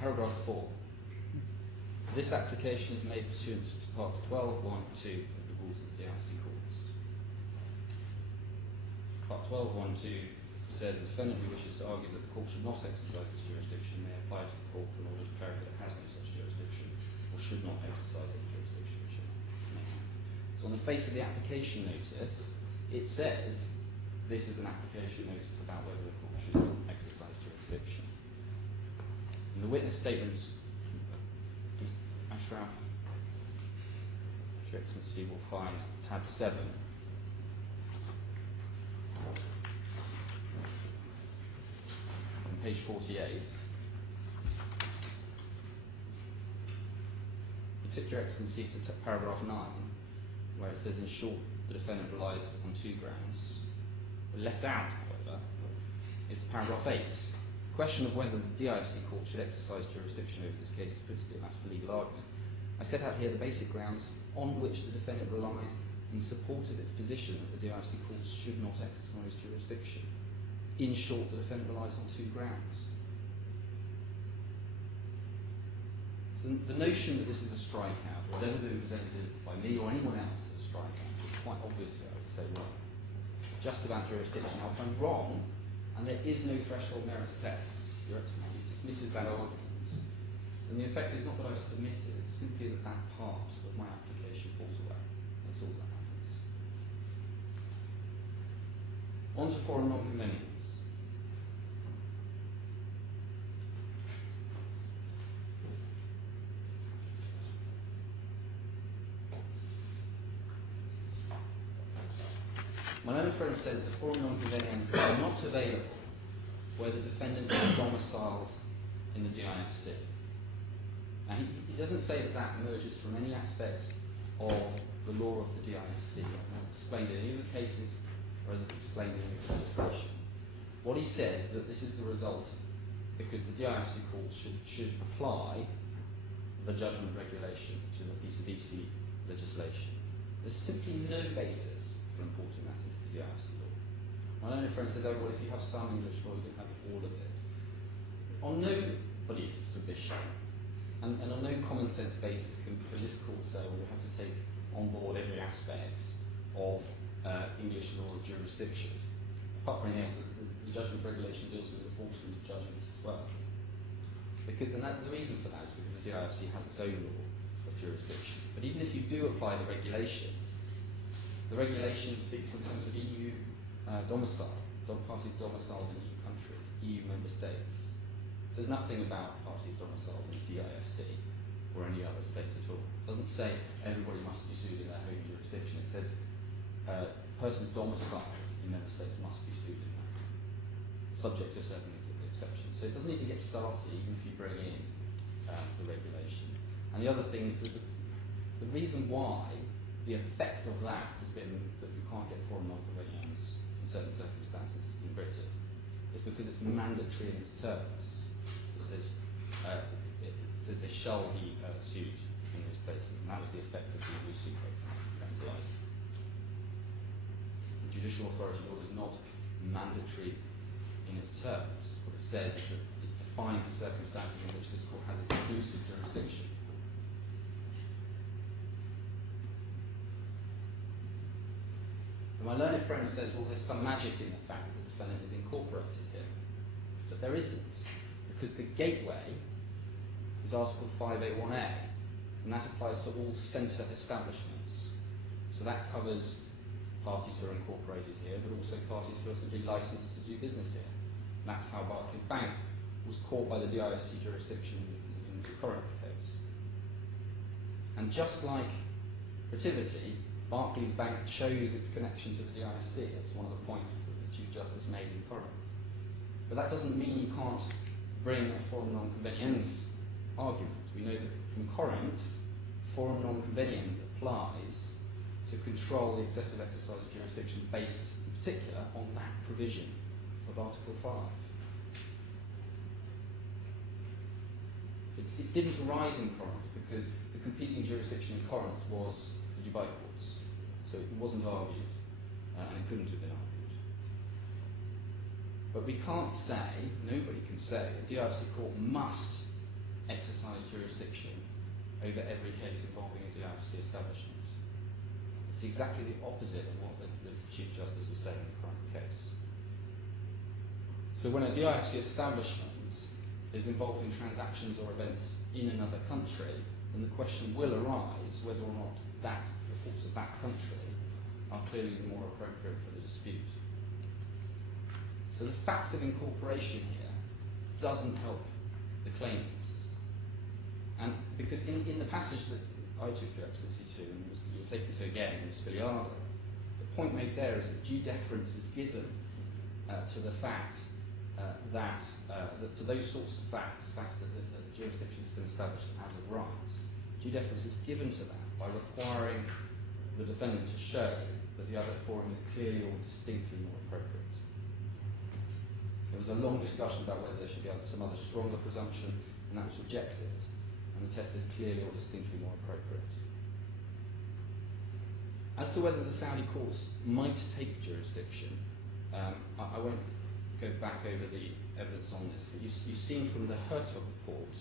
paragraph 4. This application is made pursuant to Part 12, 1, 2 of the rules of the DRC courts. Part 12, 1, 2 says the defendant who wishes to argue that the court should not exercise its jurisdiction may apply to the court for an order to clarify that it has no such jurisdiction or should not exercise its jurisdiction. So on the face of the application notice, it says this is an application notice about whether the court should exercise jurisdiction. In the witness statement, Ashraf, Your Excellency will find tab 7. On page 48. You took Your Excellency to paragraph 9, where it says, in short, the defendant relies on 2 grounds. Left out, however, is paragraph 8. The question of whether the DIFC court should exercise jurisdiction over this case is principally a matter for legal argument. I set out here the basic grounds on which the defendant relies in support of its position that the DIFC courts should not exercise jurisdiction. In short, the defendant relies on 2 grounds. So the notion that this is a strikeout, or has ever been presented by me or anyone else as a strikeout, is quite obviously, I would say, wrong. Just about jurisdiction, I'll find wrong, and there is no threshold merits test. Your Excellency dismisses that argument. And the effect is not that I've submitted, it's simply that that part of my application falls away. That's all that happens. On to foreign non-convenience. My learned friend says the foreign non-convenience is not available where the defendant is domiciled in the DIFC. Now, he doesn't say that that emerges from any aspect of the law of the DIFC. It's not explained in any of the cases, or as it's explained in the legislation. What he says is that this is the result because the DIFC courts should apply the judgment regulation, which is a piece of EC legislation. There's simply no basis for importing that into the DIFC law. My learned friend says, oh, well, if you have some English law, you can have all of it. On nobody's submission, and on no common sense basis can this court say, well, we have to take on board every aspect of English law of jurisdiction. Apart from anything else, the judgment regulation deals with enforcement of judgments as well. The reason for that is because the DIFC has its own law of jurisdiction. But even if you do apply the regulation speaks in terms of EU domicile, parties domiciled in EU countries, EU member states. It says nothing about parties domiciled in the DIFC or any other state at all. It doesn't say everybody must be sued in their home jurisdiction. It says persons domiciled in member states must be sued in that, subject to certain exceptions. So it doesn't even get started even if you bring in the regulation. And the other thing is that the reason why the effect of that has been that you can't get foreign non-convenience in certain circumstances in Britain is because it's mandatory in its terms. It says they shall be sued in those places, and that was the effect of the Lucy case. The judicial authority law is not mandatory in its terms. What it says is that it defines the circumstances in which this court has exclusive jurisdiction. And my learned friend says, well, there's some magic in the fact that the defendant is incorporated here. But there isn't, because the gateway is Article 5A1A, and that applies to all centre establishments. So that covers parties who are incorporated here, but also parties who are simply licensed to do business here. And that's how Barclays Bank was caught by the DIFC jurisdiction in the Corinth case. And just like Protiviti, Barclays Bank chose its connection to the DIFC. That's one of the points that the Chief Justice made in Corinth. But that doesn't mean you can't bring a forum non-conveniens argument. We know that from Corinth, forum non-conveniens applies to control the excessive exercise of jurisdiction based, in particular, on that provision of Article 5. It didn't arise in Corinth because the competing jurisdiction in Corinth was the Dubai courts. So it wasn't argued, and it couldn't have been argued. But we can't say, nobody can say, a DIFC court must exercise jurisdiction over every case involving a DIFC establishment. It's exactly the opposite of what the Chief Justice was saying in the Corinth case. So when a DIFC establishment is involved in transactions or events in another country, then the question will arise whether or not that reports of that country are clearly more appropriate for the dispute. So the fact of incorporation here doesn't help the claimants. And because in the passage that I took your Excellency to, and you're taken to again in the Spiliada, the point made there is that due deference is given to the fact that to those sorts of facts that the jurisdiction has been established as of rights, due deference is given to that by requiring the defendant to show that the other forum is clearly or distinctly more appropriate. There was a long discussion about whether there should be some other stronger presumption, and that was rejected, and the test is clearly or distinctly more appropriate. As to whether the Saudi courts might take jurisdiction, I won't go back over the evidence on this, but you've seen from the Hertog report,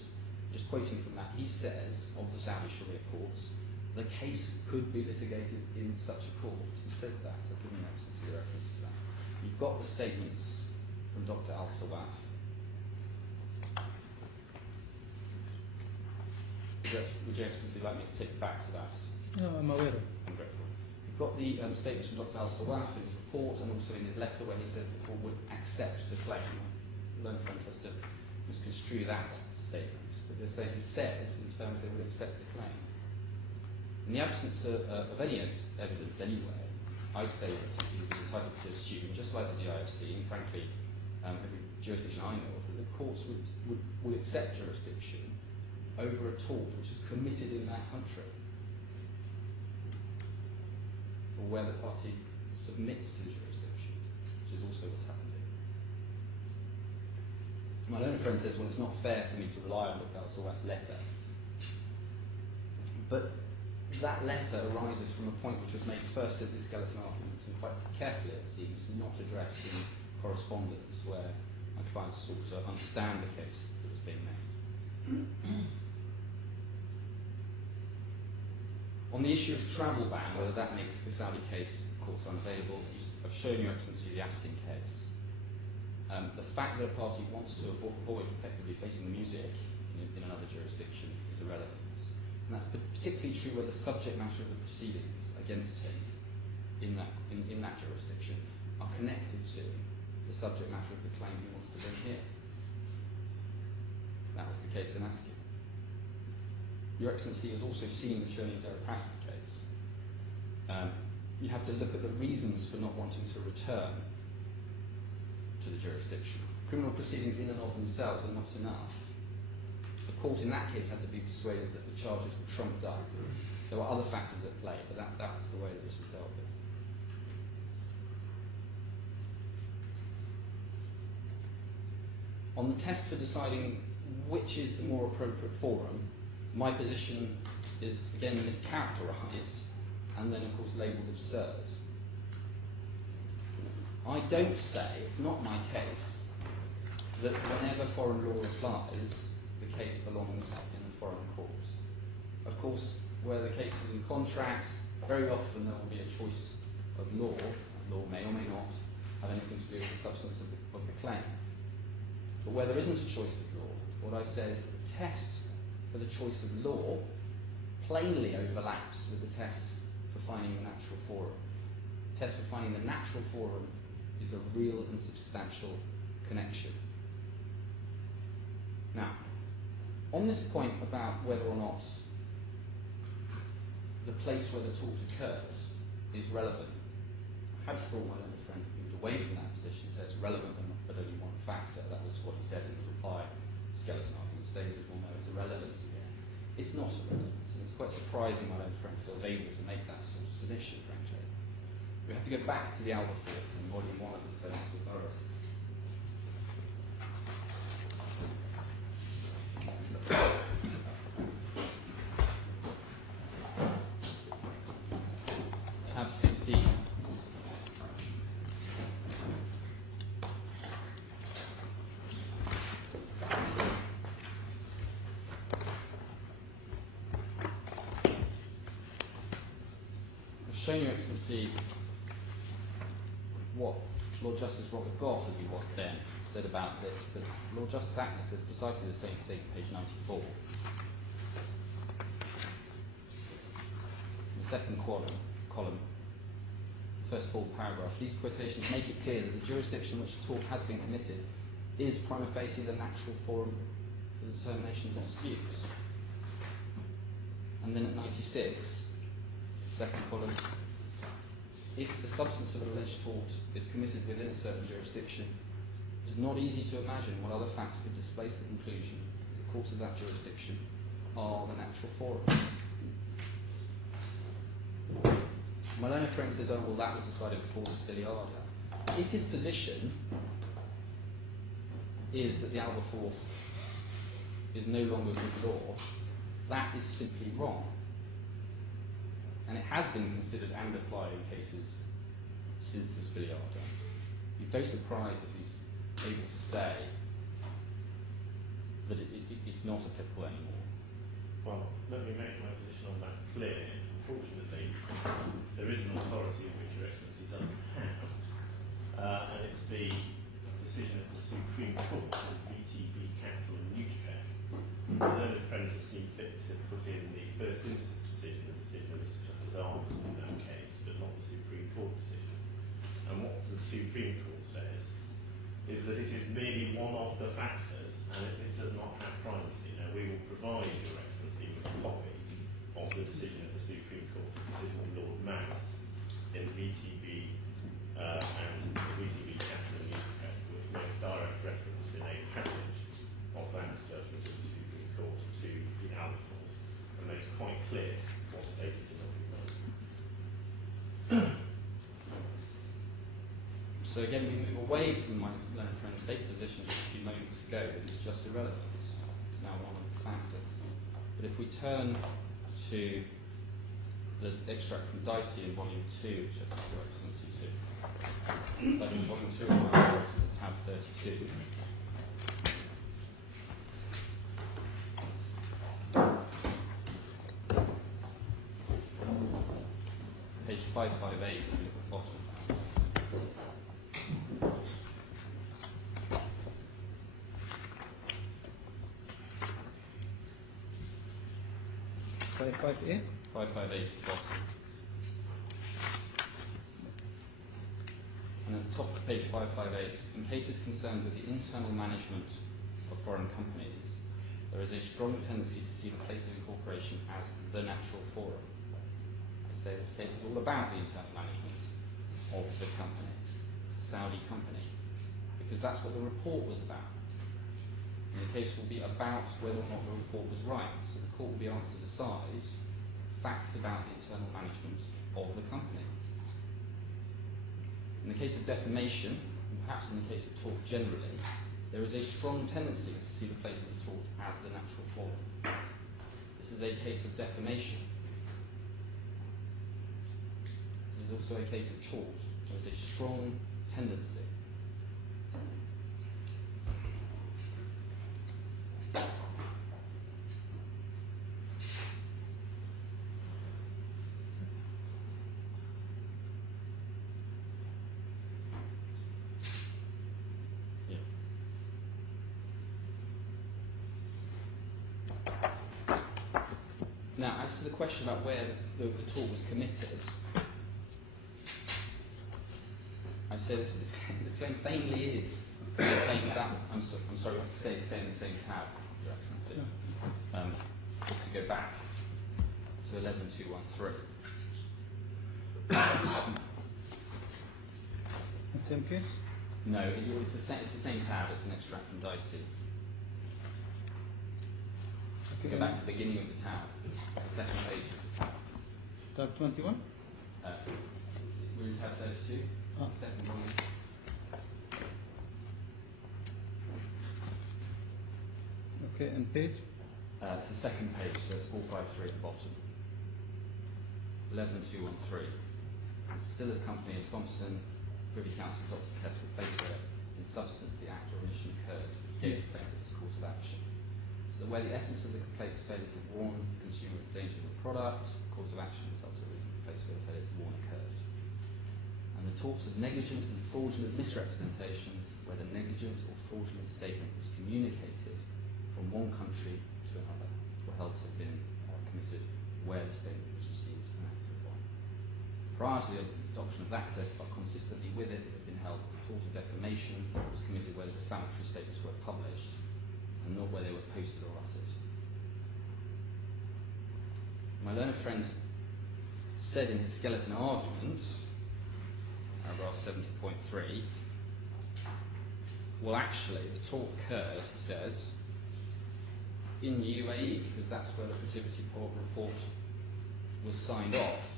just quoting from that, he says of the Saudi Sharia courts, the case could be litigated in such a court. He says that. I've given you Excellency the reference to that. You've got the statements from Dr. Al-Sawaf. Would your Excellency like me to take you back to that? No, I'm aware of it. I'm grateful. You've got the statements from Dr. Al-Sawaf in his report and also in his letter where he says the court would accept the claim. I learned from us to misconstrue that statement, because he says in terms they would accept the claim. In the absence of any evidence anyway, I say that it would be entitled to assume, just like the DIFC, and frankly every jurisdiction I know of, that the courts would accept jurisdiction over a tort which is committed in that country, or where the party submits to the jurisdiction, which is also what's happened here. My learned friend says, well, it's not fair for me to rely on Dr. Al-Sawaf's letter. But that letter arises from a point which was made first at the skeleton argument, and quite carefully, it seems, not addressed in correspondence where my client sought to understand the case that was being made. On the issue of travel ban, whether that makes the Saudi case courts unavailable, I've shown Your Excellency the Askin case. The fact that a party wants to avoid effectively facing the music in another jurisdiction is irrelevant. And that's particularly true where the subject matter of the proceedings against him in that jurisdiction are connected to the subject matter of the claim he wants to bring here. That was the case in Askin. Your Excellency has also seen the Churning Derapassi case. You have to look at the reasons for not wanting to return to the jurisdiction. Criminal proceedings in and of themselves are not enough. The court in that case had to be persuaded that the charges were trumped up. There were other factors at play, but that was the way that this was dealt with. On the test for deciding which is the more appropriate forum, my position is again mischaracterised and then of course labelled absurd. I don't say, it's not my case, that whenever foreign law applies, the case belongs in the foreign court. Of course, where the case is in contracts, very often there will be a choice of law. Law may or may not have anything to do with the substance of the claim. But where there isn't a choice of law, what I say is that the test for the choice of law plainly overlaps with the test for finding the natural forum. The test for finding the natural forum is a real and substantial connection. Now, on this point about whether or not the place where the tort occurred is relevant. I had thought my learned friend moved away from that position, so it's relevant but only one factor. That was what he said in his reply to skeleton arguments. They said, well, no, it's irrelevant. It's not irrelevant, and it's quite surprising my learned friend feels able to make that sort of submission, frankly. We have to go back to the Alberforth and volume 1 of the Defendant's Authority. Tab 16. I've shown Your Excellency what Lord Justice Robert Goff, as he was then, said about this, but Lord Justice Ackner says precisely the same thing, page 94. In the second column, first full paragraph, these quotations make it clear that the jurisdiction in which a tort has been committed is prima facie the natural forum for the determination of disputes. And then at 96, second column, if the substance of an alleged tort is committed within a certain jurisdiction, it is not easy to imagine what other facts could displace the conclusion that the courts of that jurisdiction are the natural forum. My learned friend says, oh, well, that was decided before the Spiliada. If his position is that the Alberforth is no longer good law, that is simply wrong. And it has been considered and applied in cases since the Spiliada. You'd be very surprised if he's able to say that it's not applicable anymore. Well, let me make my position on that clear. Unfortunately, there is an authority of which Your Excellency doesn't have, and it's the decision of the Supreme Court of VTB Capital and Utrecht. The learned friend has seen fit to put in the first instance decision, the decision of Mr. Justice Arnold in that case, but not the Supreme Court decision. And what the Supreme Court says is that it is merely one of the factors, and it does not have primacy. Now, we will provide Your Excellency with a copy of the decision of the Supreme Court, the decision of Lord Mouse in VTB and VTB Capital and Utrecht, which makes direct reference in a passage of that judgment of the Supreme Court to the Alberforth, and makes quite clear what status it occupies. So again, we move away from my learned friend's stated position just a few moments ago that it's just irrelevant. It's now one of the factors. But if we turn to the extract from Dicey in volume 2, which I think Your Excellency too. Volume 2 of my report is at tab 32. Page 558 at the bottom. Five eight. 558 at the bottom. And at the top of page 558, in cases concerned with the internal management of foreign companies, there is a strong tendency to see the places of incorporation as the natural forum. I say this case is all about the internal management of the company. It's a Saudi company, because that's what the report was about. And the case will be about whether or not the report was right. So the court will be asked to decide facts about the internal management of the company. In the case of defamation, and perhaps in the case of tort generally, there is a strong tendency to see the place of the tort as the natural forum. This is a case of defamation. This is also a case of tort. There is a strong tendency. Now, as to the question about where the tort was committed, I say this claim plainly is a claim that I'm sorry what to say, it's in the same tab, Your Excellency. Just to go back to 11213. Same case? No, it's the same tab, it's an extract from Dicey. Okay. Go back to the beginning of the tab. It's the second page of the tab. Tab 21? We're in tab 32, second volume. Okay, and page? It's the second page, so it's 453 at the bottom. 11213. Still as company and Thompson, Privy Council adopted the test for place where, in substance, the act or omission occurred, which gave the plaintiff its cause of action. So that where the essence of the complaint was failure to warn the consumer of the danger of the product, cause of action results of a reason the place where the failure to warn occurred. And the torts of negligent and fraudulent misrepresentation, where the negligent or fraudulent statement was communicated from one country to another, were held to have been committed where the statement was received and acted upon. Prior to the adoption of that test, but consistently with it, it had been held that the tort of defamation was committed where the defamatory statements were published and not where they were posted or uttered. My learned friend said in his skeleton argument, paragraph 70.3, well, actually, the tort occurred, he says, in UAE, because that's where the Protiviti report was signed off.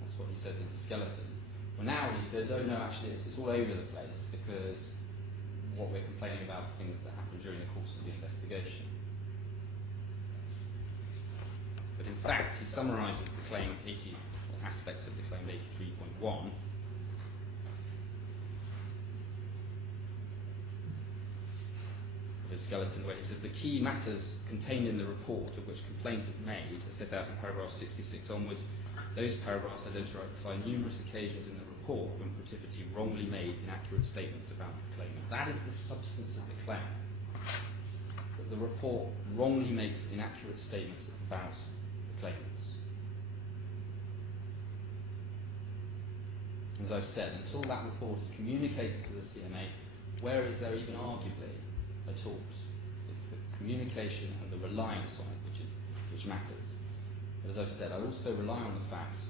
That's what he says in the skeleton. Well, now he says, oh no, actually it's all over the place, because what we're complaining about are things that happened during the course of the investigation. But in fact, he summarises the claim 80 aspects of the claim 83.1. His skeleton, where he says the key matters contained in the report of which complaint is made are set out in paragraph 66 onwards. Those paragraphs identify numerous occasions in the report when Protiviti wrongly made inaccurate statements about the claimant. That is the substance of the claim. That the report wrongly makes inaccurate statements about the claimants. As I've said, until that report is communicated to the CMA, where is there even arguably a tort? It's the communication and the reliance on it which matters. But as I've said, I also rely on the fact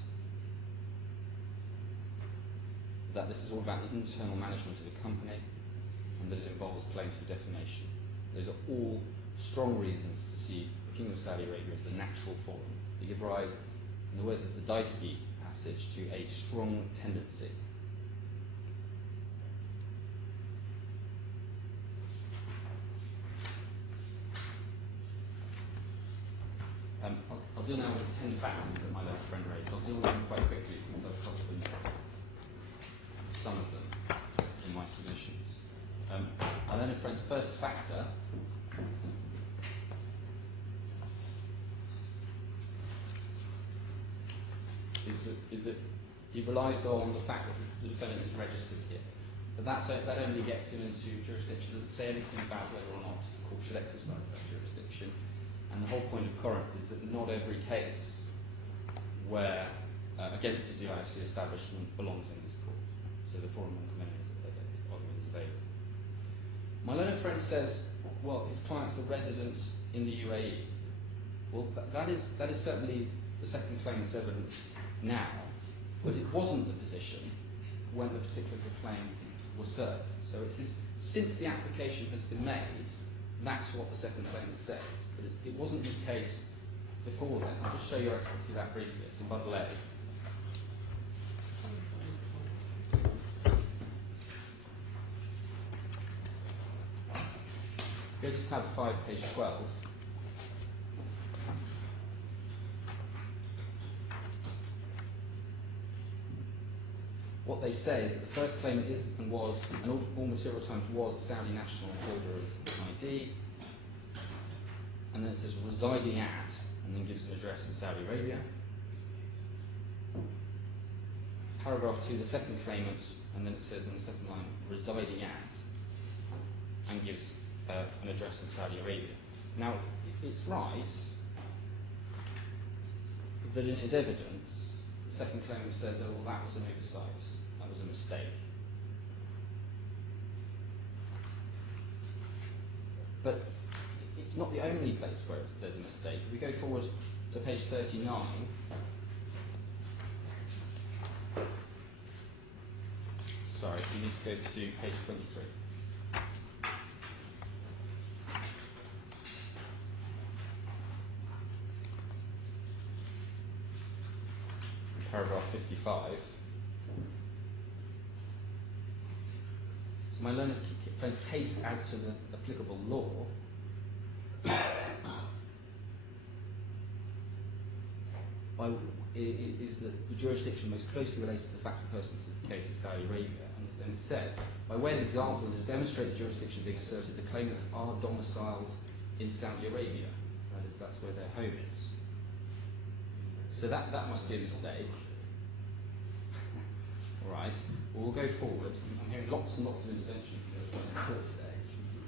that this is all about the internal management of a company and that it involves claims for defamation. Those are all strong reasons to see the Kingdom of Saudi Arabia as the natural forum. They give rise, in the words of the Dicey passage, to a strong tendency. I'll deal now with the 10 factors that my learned friend raised. I'll deal with them quite quickly because I've covered them, some of them in my submissions. My learned friend's first factor is that he relies on the fact that the defendant is registered here. But that only gets him into jurisdiction. Doesn't say anything about whether or not the court should exercise that jurisdiction. And the whole point of Corinth is that not every case where against a DIFC establishment belongs in this court. So the forum non-convening argument is available. My learned friend says, well, his clients are residents in the UAE. Well, that is certainly the second claimant's evidence now, but it wasn't the position when the particulars of claim were served. So it's since the application has been made, that's what the second claimant says. But it wasn't the case before then. I'll just show Your Excellency that briefly. It's in Bundle A. Go to tab 5, page 12. What they say is that the first claimant is and was, and all material times was, a Saudi national holder of ID. And then it says residing at, and then gives an address in Saudi Arabia. Paragraph 2, the second claimant, and then it says on the second line, residing at, and gives an address in Saudi Arabia. Now, it's right that in his evidence, the second claimant says, oh, well, that was an oversight, that was a mistake. But it's not the only place where there's a mistake. If we go forward to page 39, you need to go to page 23. Paragraph 55. So my learner's friend's case as to the applicable law is that the jurisdiction most closely related to the facts and persons of the case is Saudi Arabia. And it said, by way of example, to demonstrate the jurisdiction being asserted, the claimants are domiciled in Saudi Arabia. That is, that's where their home is. So that must be a mistake. All right, well, we'll go forward. I'm hearing lots and lots of intervention from the other side of the court today.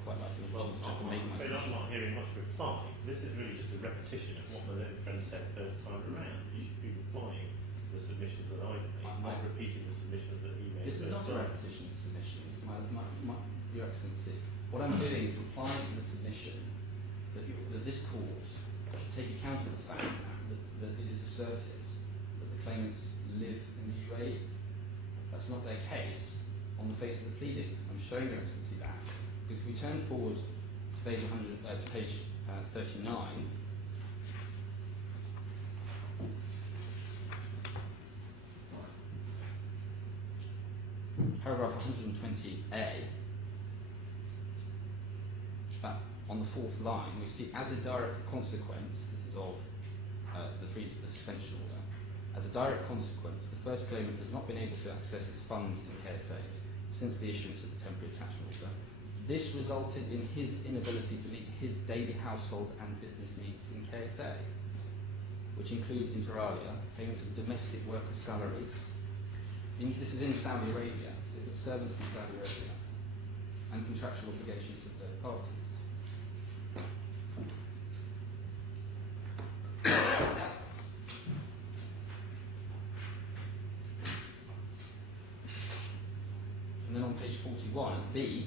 Quite like the opportunity just to make my submission. I'm not hearing much reply. This is really just a repetition of what my learned friend said first time around. You should be replying to the submissions that I've made, not repeating the submissions that he made. This is not a repetition of submissions, Your Excellency. What I'm doing is replying to the submission that this court should take account of the fact that it is asserted that the claimants live in the UAE. That's not their case on the face of the pleadings. I'm showing Your Excellency that. Because if we turn forward to page 39, paragraph 120A, on the fourth line, we see as a direct consequence, this is of the suspension order, as a direct consequence, the first claimant has not been able to access his funds in KSA since the issuance of the temporary attachment order. This resulted in his inability to meet his daily household and business needs in KSA, which include, inter alia, payment of domestic workers' salaries. This is in Saudi Arabia, so you've got servants in Saudi Arabia, and contractual obligations to third parties. And then on page 41, B,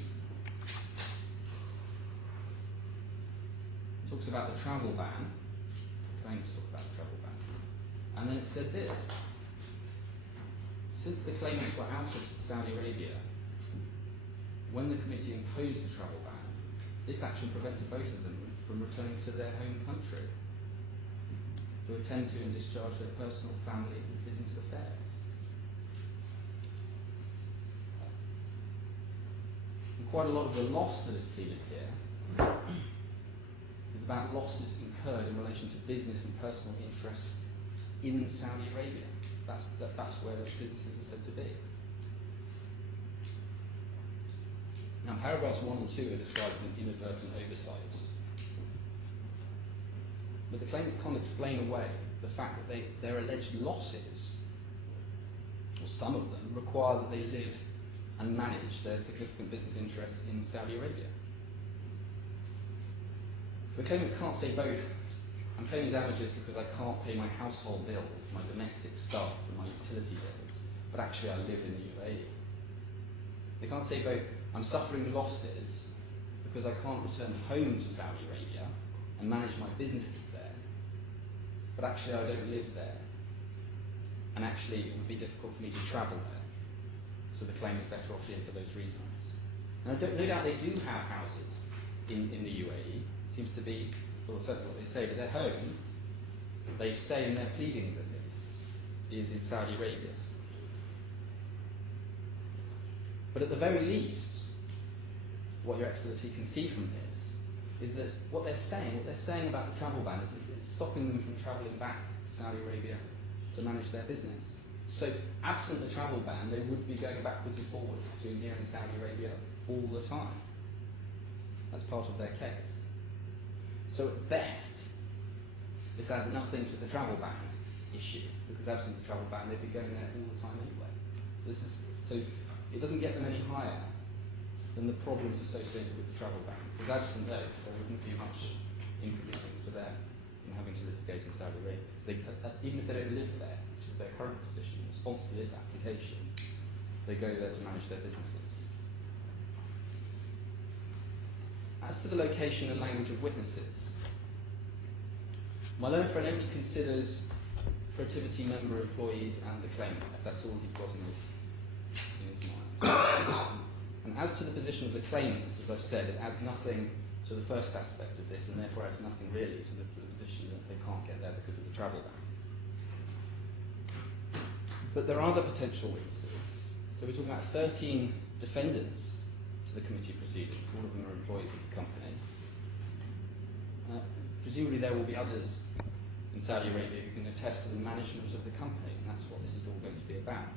talks about the travel ban. Claims talk about the travel ban. And then it said this: since the claimants were out of Saudi Arabia when the committee imposed the travel ban, this action prevented both of them from returning to their home country to attend to and discharge their personal, family and business affairs. And quite a lot of the loss that is pleaded here is about losses incurred in relation to business and personal interests in Saudi Arabia. That's where those businesses are said to be. Now, paragraphs 1 and 2 are described as an inadvertent oversight. But the claimants can't explain away the fact that their alleged losses, or some of them, require that they live and manage their significant business interests in Saudi Arabia. So the claimants can't say both, I'm claiming damages because I can't pay my household bills, my domestic staff and my utility bills, but actually I live in the UAE. They can't say both, I'm suffering losses because I can't return home to Saudi Arabia and manage my businesses there, but actually I don't live there, and actually it would be difficult for me to travel there, so the claim is better off here for those reasons. And no doubt they do have houses in the UAE. It seems to be, well, certainly what they say, but their home, they say in their pleadings at least, is in Saudi Arabia. But at the very least, what Your Excellency can see from this is that what they're saying about the travel ban is that it's stopping them from travelling back to Saudi Arabia to manage their business. So, absent the travel ban, they would be going backwards and forwards between here and Saudi Arabia all the time. That's part of their case. So, at best, this adds nothing to the travel ban issue, because absent the travel ban, they'd be going there all the time anyway. So it doesn't get them any higher than the problems associated with the travel ban, because absent those, there wouldn't be much inconvenience to them in having to litigate in Saudi Arabia. Because even if they don't live there, which is their current position, in response to this application, they go there to manage their businesses. As to the location and language of witnesses, my learned friend only considers Protiviti member employees and the claimants. That's all he's got in his mind. And as to the position of the claimants, as I've said, it adds nothing to the first aspect of this, and therefore adds nothing really to the position that they can't get there because of the travel ban. But there are other potential witnesses. So we're talking about 13 defendants to the committee proceedings. All of them are employees of the company. Presumably there will be others in Saudi Arabia who can attest to the management of the company, and that's what this is all going to be about.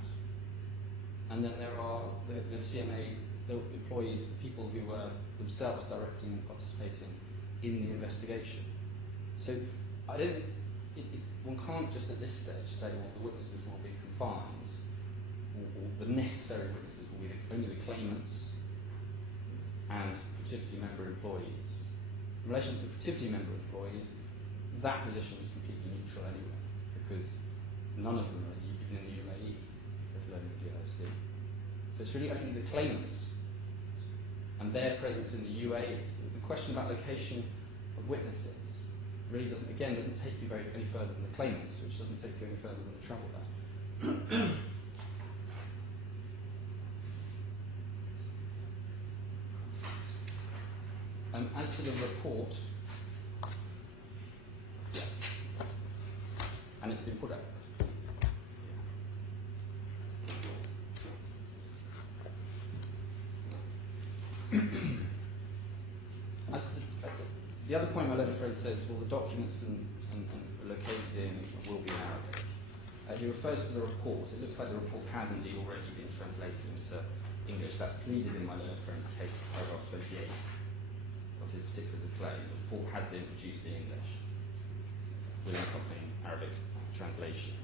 And then there are the CMA, the employees, the people who were themselves directing and participating in the investigation. So I don't think one can't just at this stage say, well, the witnesses will be confined, or the necessary witnesses will be only the claimants and Protiviti member employees. In relation to the Protiviti member employees, that position is completely neutral anyway, because none of them are even in the UAE, let alone the DIFC. So it's really only the claimants and their presence in the UAE. So the question about location of witnesses really doesn't take you any further than the claimants, which doesn't take you any further than the travel ban. As to the report, and it's been put up. As to the other point my letter phrase says, well, the documents and located in will be in Arabic. He refers to the report. It looks like the report has indeed already been translated into English. That's pleaded in my letter friend's case, paragraph 28 of his particulars of claim. The report has been produced in English with an accompanying Arabic translation.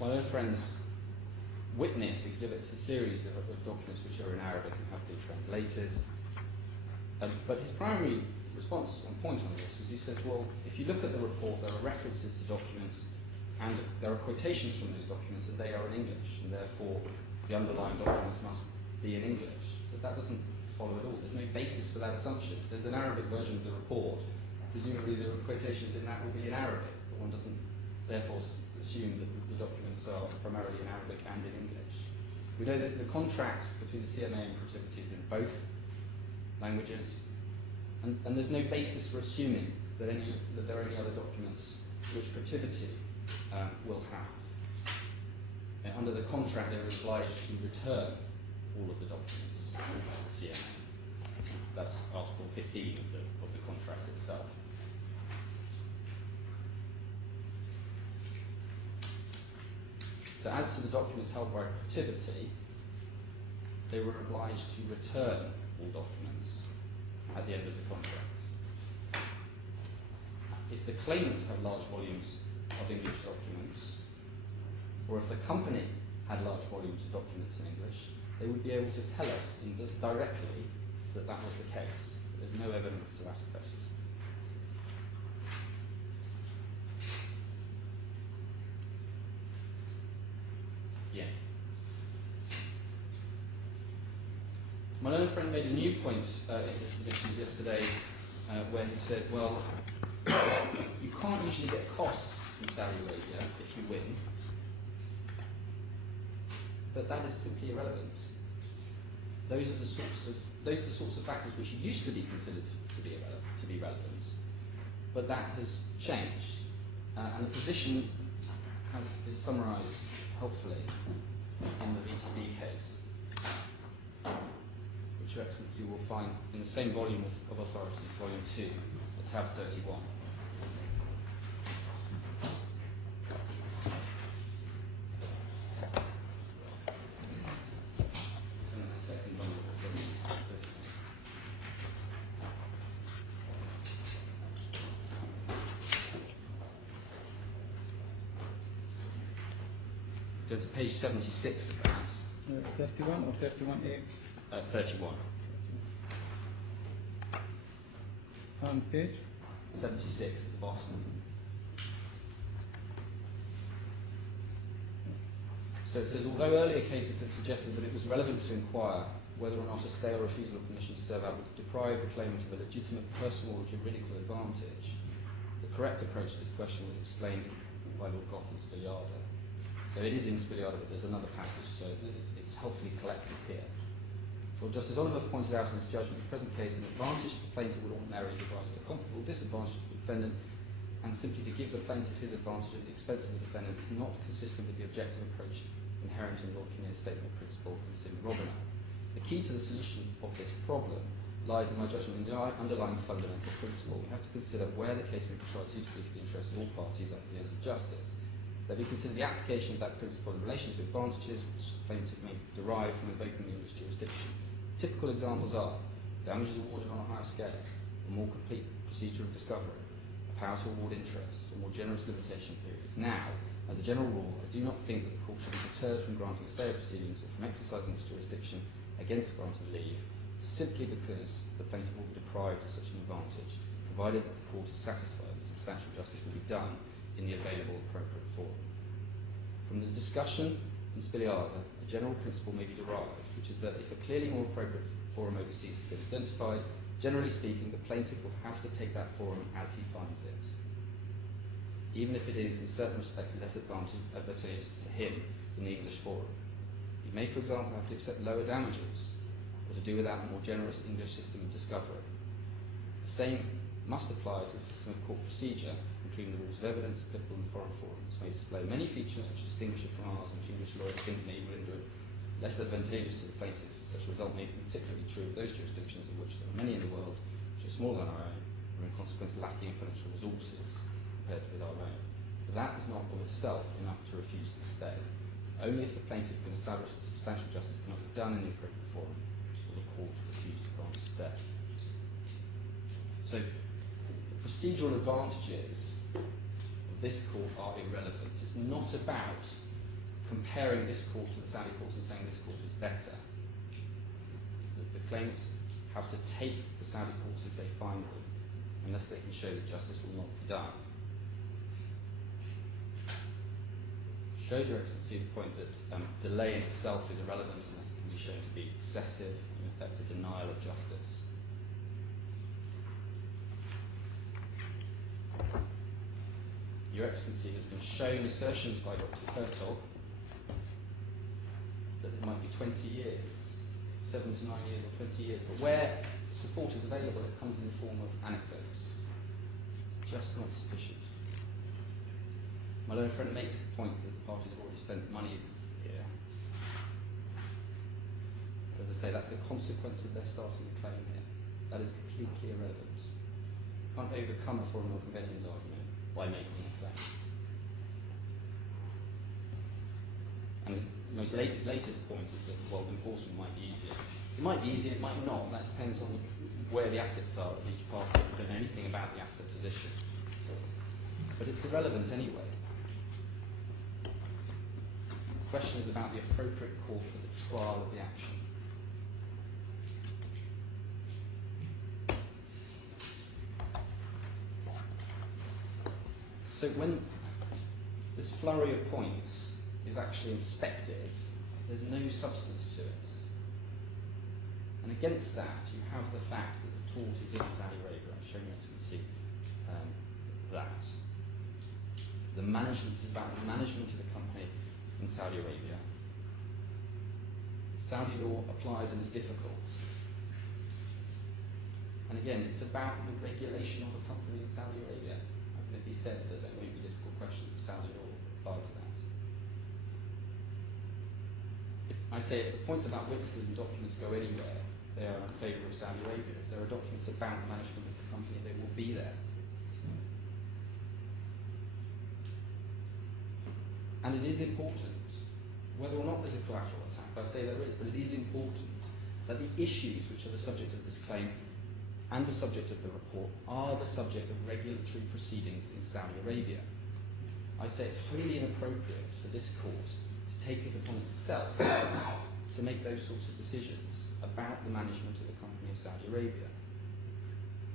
My letter friend's witness exhibits a series of documents which are in Arabic and have been translated. But his primary response and point on this was he says, well, if you look at the report, there are references to documents and there are quotations from those documents and they are in English, and therefore the underlying documents must be in English. But that doesn't follow at all. There's no basis for that assumption. If there's an Arabic version of the report, presumably the quotations in that will be in Arabic, but one doesn't therefore assume that the documents are primarily in Arabic and in English. We know that the contract between the CMA and Protiviti is in both languages, and there's no basis for assuming that there are any other documents which Protiviti will have. And under the contract, they're obliged to return all of the documents to the CMA. That's Article 15 of the contract itself. So as to the documents held by Protiviti, they were obliged to return all documents at the end of the contract. If the claimants have large volumes of English documents, or if the company had large volumes of documents in English, they would be able to tell us directly that that was the case. There's no evidence to that effect. Yeah. My learned friend made a new point in his submissions yesterday where he said, well, you can't usually get costs in Saudi Arabia if you win, but that is simply irrelevant. Those are the sorts of factors which used to be considered to be relevant, but that has changed, and the position is summarised helpfully in the VTB case, which Your Excellency will find in the same volume of authority, volume 2, at tab 31. Go to page 76 of that. 31 or 31A? 31. On page? 76 at the bottom. So it says, although earlier cases had suggested that it was relevant to inquire whether or not a stay or refusal of permission to serve out would deprive the claimant of a legitimate personal or juridical advantage, the correct approach to this question was explained by Lord Gough and Sir Yarder. So it is in Spiliada, but there's another passage, so it's helpfully collected here. For just as Oliver pointed out in his judgment, in the present case, an advantage to the plaintiff would ordinarily give rise to a comparable disadvantage to the defendant, and simply to give the plaintiff his advantage at the expense of the defendant is not consistent with the objective approach inherent in Lord Kinnear's statement of principle and Sim Robina. The key to the solution of this problem lies, in my judgment, in the underlying fundamental principle. We have to consider where the case may be tried suitably for the interests of all parties and for the ends of justice. That we consider the application of that principle in relation to advantages which the plaintiff may derive from invoking the English jurisdiction. Typical examples are damages awarded on a higher scale, a more complete procedure of discovery, a power to award interest, a more generous limitation period. Now, as a general rule, I do not think that the court should be deterred from granting stay of proceedings or from exercising its jurisdiction against grant of leave simply because the plaintiff will be deprived of such an advantage, provided that the court is satisfied that substantial justice will be done in the available appropriate forum. From the discussion in Spiliada, a general principle may be derived, which is that if a clearly more appropriate forum overseas has been identified, generally speaking, the plaintiff will have to take that forum as he finds it, even if it is in certain respects less advantageous to him than the English forum. He may, for example, have to accept lower damages, or to do without a more generous English system of discovery. The same must apply to the system of court procedure, including the rules of evidence applicable in foreign forums. May display many features which distinguish it from ours, which English lawyers think may render it less advantageous to the plaintiff. Such a result may be particularly true of those jurisdictions in which there are many in the world which are smaller than our own, and in consequence lacking in financial resources compared with our own. For that is not of itself enough to refuse the stay. Only if the plaintiff can establish that substantial justice cannot be done in the appropriate forum will the court refuse to grant a stay. So, the procedural advantages of this court are irrelevant. It's not about comparing this court to the Saudi courts and saying this court is better. The claimants have to take the Saudi courts as they find them, unless they can show that justice will not be done. Showed Your Excellency the point that delay in itself is irrelevant unless it can be shown to be excessive, in effect a denial of justice. Your Excellency has been shown assertions by Dr. Hertog that it might be 20 years, 7 to 9 years or 20 years, but where support is available it comes in the form of anecdotes. It's just not sufficient. My learned friend makes the point that the parties have already spent money here. As I say, that's a consequence of their starting a claim here. That is completely irrelevant. You can't overcome a foreign law convenience argument by making a claim. And his latest point is that, well, enforcement might be easier. It might be easier, it might not. That depends on where the assets are of each party. We don't know anything about the asset position. But it's irrelevant anyway. The question is about the appropriate court for the trial of the action. So when this flurry of points is actually inspected, there's no substance to it. And against that, you have the fact that the tort is in Saudi Arabia. I've shown Your Excellency that. The management is about the management of the company in Saudi Arabia. Saudi law applies and is difficult. And again, it's about the regulation of a company in Saudi Arabia. How can it be said that there won't be difficult questions of Saudi law applied to that? If the points about witnesses and documents go anywhere, they are in favour of Saudi Arabia. If there are documents about the management of the company, they will be there. And it is important, whether or not there's a collateral attack, I say there is, but it is important that the issues which are the subject of this claim and the subject of the report are the subject of regulatory proceedings in Saudi Arabia. I say it's wholly inappropriate for this court to take it upon itself to make those sorts of decisions about the management of the company of Saudi Arabia.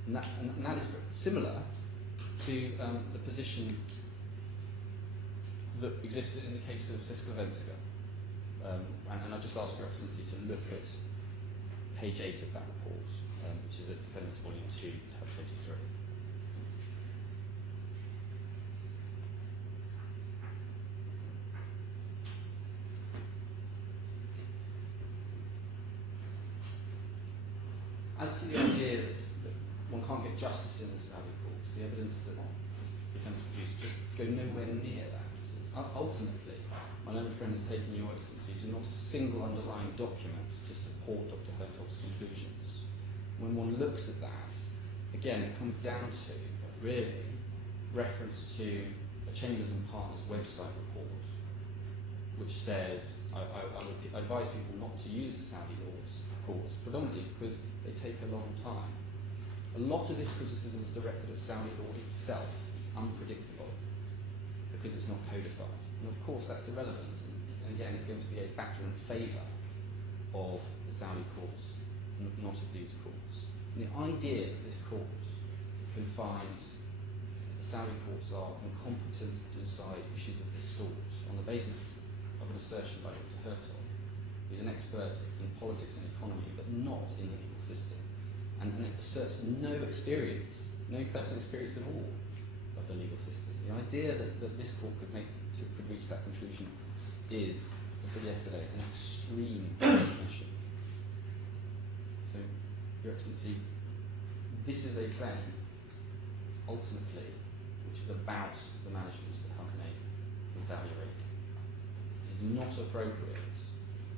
And that is similar to the position that existed in the case of Sesklovenska. And I'll just ask Your Excellency to look at page 8 of that report, which is at Defendants Volume 2, tab 23. As to the idea that one can't get justice in the Saudi courts, the evidence that defence produced just go nowhere near that. It's ultimately, my learned friend has taken Your Excellency to not a single underlying document to support Dr. Hertog's conclusions. When one looks at that, again, it comes down to, really, reference to a Chambers and Partners website report, which says, I would advise people not to use the Saudi laws, of course, predominantly because they take a long time. A lot of this criticism is directed at Saudi law itself. It's unpredictable because it's not codified. And of course that's irrelevant. And again, it's going to be a factor in favour of the Saudi courts, not of these courts. And the idea that this court can find that the Saudi courts are incompetent to decide issues of this sort on the basis of an assertion by Dr. Hertog, who's an expert in politics and economy, but not in the legal system, and it asserts no experience, no personal experience at all of the legal system. The idea that this court could reach that conclusion is, as I said yesterday, an extreme submission. So, Your Excellency, this is a claim, ultimately, which is about the management of the company in Saudi Arabia. It is not appropriate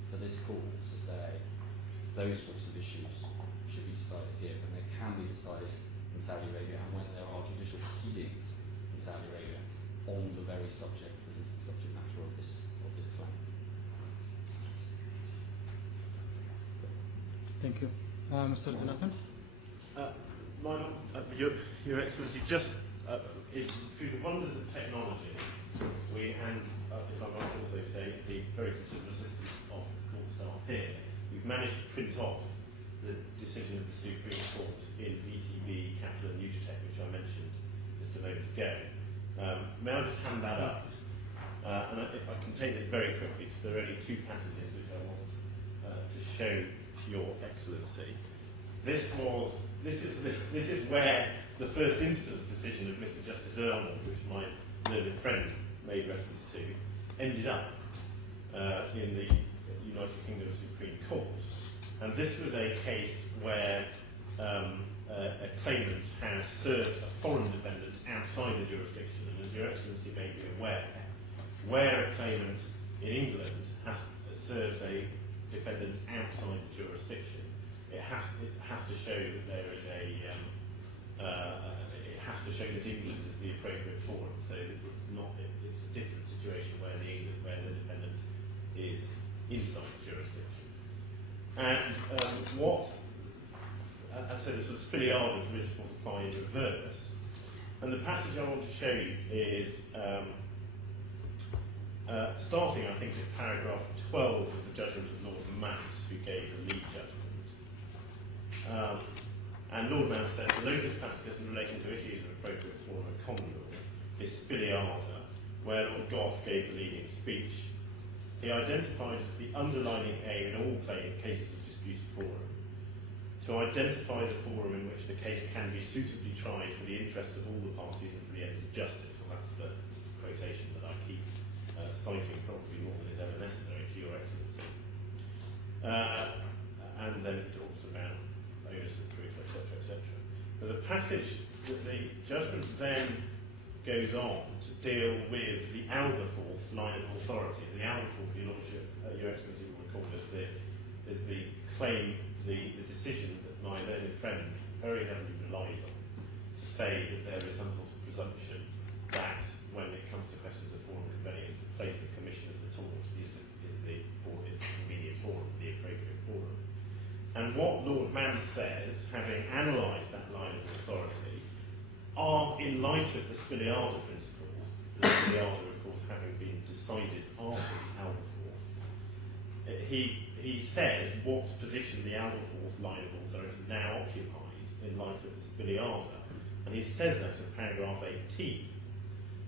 for this court to say those sorts of issues should be decided here, when they can be decided in Saudi Arabia, and when there are judicial proceedings in Saudi Arabia on the very subject that is the subject matter of this claim. Thank you. Mr. Jonathan? Your Excellency, just through the wonders of technology, and if I might also say, the very considerable assistance of court staff here, we've managed to print off the decision of the Supreme Court in VTB, Capital and Nutritech, which I mentioned just a moment ago. May I just hand that up? And if I can take this very quickly, because there are only two passages which I want to show Your Excellency. This is where the first instance decision of Mr. Justice Earlman, which my learned friend made reference to, ended up in the United Kingdom Supreme Court. And this was a case where a claimant has served a foreign defendant outside the jurisdiction. And as Your Excellency may be aware, where a claimant in England serves a defendant outside the jurisdiction, it has to show that there is it has to show that England is the appropriate forum. So it's a different situation where the defendant is inside the jurisdiction. And so the sort of Spiliada principles apply in reverse. And the passage I want to show you is starting, I think, at paragraph 12 of the judgment of Lord Mance, who gave the lead judgment. And Lord Mance said, the locus pacificus in relation to issues of appropriate form of common law is Spiliada, where Lord Gough gave the leading speech. He identified as the underlying aim in all cases of disputed forum to identify the forum in which the case can be suitably tried for the interests of all the parties and for the ends of justice. Well, that's the quotation that I keep citing, probably more than is ever necessary, to Your Excellency. And then it talks about onus of proof, etc., etc. But the passage, that the judgment then goes on to deal with the Alderforth line of authority. The Alderforth, Your Lordship, Your Excellency will recall, is the claim, the decision that my learned friend very heavily relies on to say that there is some sort of presumption that when it comes to questions of forum convenience, the place the commission of the tort is the convenient forum, the appropriate forum. And what Lord Mance says, having analysed that line of authority, are, in light of the Spiliada principles, the Spiliada, of course, having been decided after Alderforth, he says what position the Alderforth line of authority now occupies in light of the Spiliada. And he says that in paragraph 18.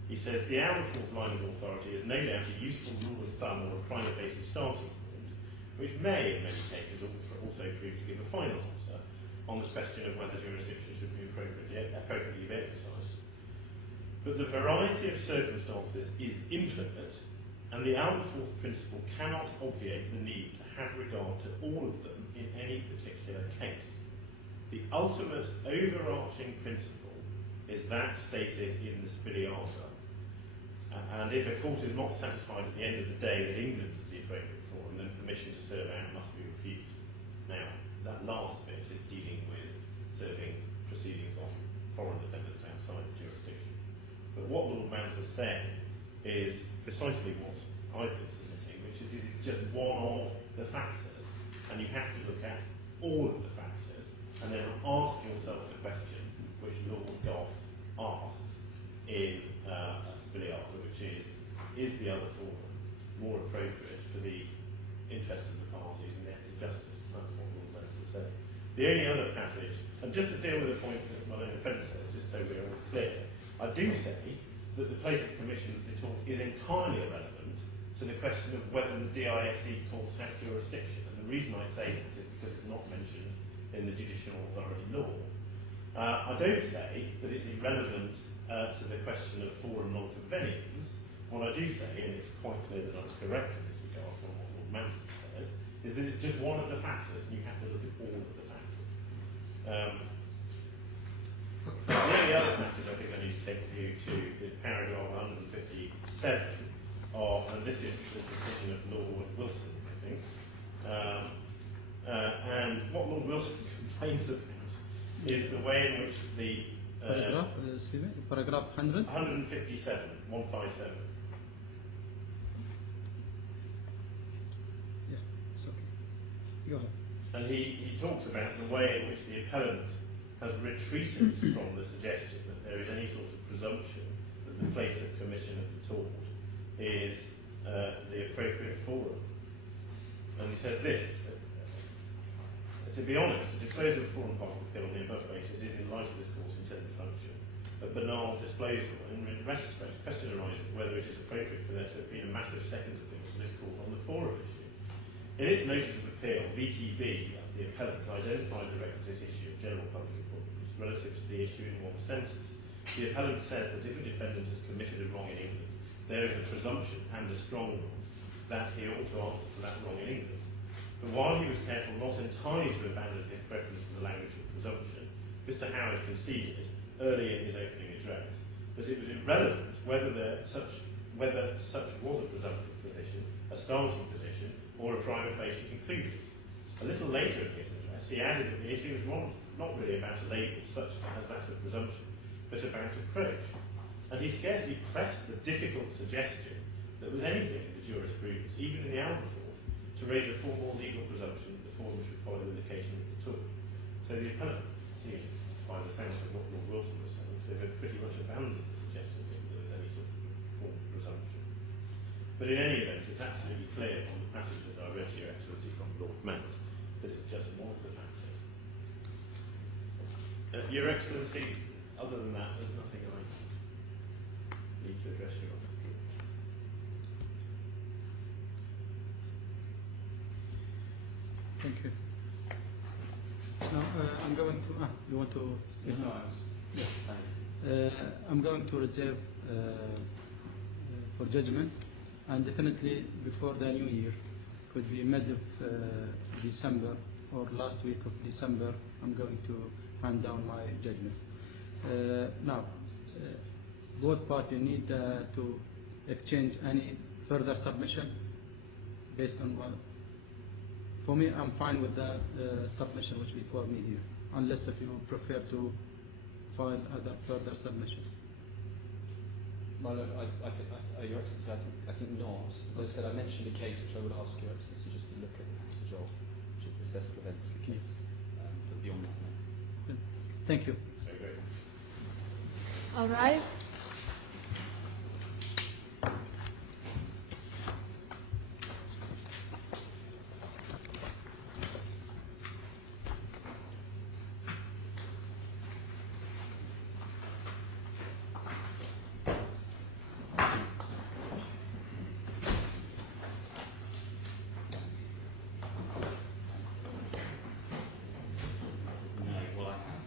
He says, the Alderforth line of authority is no doubt a useful rule of thumb or a prima facie starting point, which may, in many cases, also prove to give a final answer on the question of whether jurisdiction should be appropriately exercised. But the variety of circumstances is infinite, and the Alderforth principle cannot obviate the need to have regard to all of them in any particular case. The ultimate overarching principle is that stated in the Spiliata. And if a court is not satisfied at the end of the day that England is the appropriate forum, then permission to serve out must be refused. Now, that last bit is dealing with serving proceedings on foreign defendants outside the jurisdiction. But what Lord Mans has said is precisely what I've been submitting, which is it's just one of the factors, and you have to look at all of the factors, and then ask yourself the question which Lord Gough asks in Spiliata, which is the other forum more appropriate for the interests of the parties and the acts of justice? That's what Lord Mans has said. The only other passage, and just to deal with the point that my own friend says, just so we're all clear, I do say that the place of commission of the talk is entirely irrelevant to the question of whether the DIFC courts have jurisdiction. And the reason I say that is because it's not mentioned in the judicial authority law. I don't say that it's irrelevant to the question of forum non-convenience. What I do say, and it's quite clear that I'm correct in this regard from what Lord Manson says, is that it's just one of the factors, and you have to look at all of the factors. The only other passage I think I need to take you to is paragraph 157, and this is the decision of Lord Wilson, I think. And what Lord Wilson complains about is the way in which the paragraph 100? 157, 157. Yeah, it's okay. Go ahead. And he talks about the way in which the appellant has retreated from the suggestion that there is any sort of presumption that the place of commission of the tort is the appropriate forum. And he says this: to be honest, to dispose of a foreign part of the appeal on the above basis is, in light of this court's intended function, a banal disposal. In retrospect, the question arises whether it is appropriate for there to have been a massive second appeal to this court on the forum issue. In its notice of appeal, VTB, that's the appellant, identified the requisite issue of general public importance relative to the issue in one sentence. The appellant says that if a defendant has committed a wrong in England, there is a presumption, and a strong one, that he ought to answer for that wrong in England. But while he was careful not entirely to abandon his preference for the language of presumption, Mr. Howard conceded, early in his opening address, that it was irrelevant whether such was a presumptive position, a starting position, or a prima facie conclusion. A little later in his address, he added that the issue was not really about a label such as that of presumption, but about approach. And he scarcely pressed the difficult suggestion that with anything in the jurisprudence, even in the Alberforth, to raise a formal legal presumption that the forum should follow the indication of the tool. So the appellant seems, by the sounds of what Lord Wilson was saying, to have pretty much abandoned the suggestion that there was any sort of formal presumption. But in any event, it's absolutely clear from the passage that I read to Your Excellency from Lord Mans that it's just one of the factors. Your Excellency, other than that, there's nothing I need to address you on. Thank you. Now, I'm going to... you want to say something? No, I was... Yeah. Thanks. I'm going to reserve for judgment, and definitely before the new year, could be mid of December or last week of December, I'm going to hand down my judgment. Now, both parties need to exchange any further submission based on what. For me, I'm fine with the submission which before me here, unless if you prefer to file other further submission. Well, look, Your Excellency, I think not. As I said, I mentioned a case which I would ask Your Excellency just to look at the passage of, which is the Cecil Evensky case. But beyond that, no. Thank you. Very good. All rise.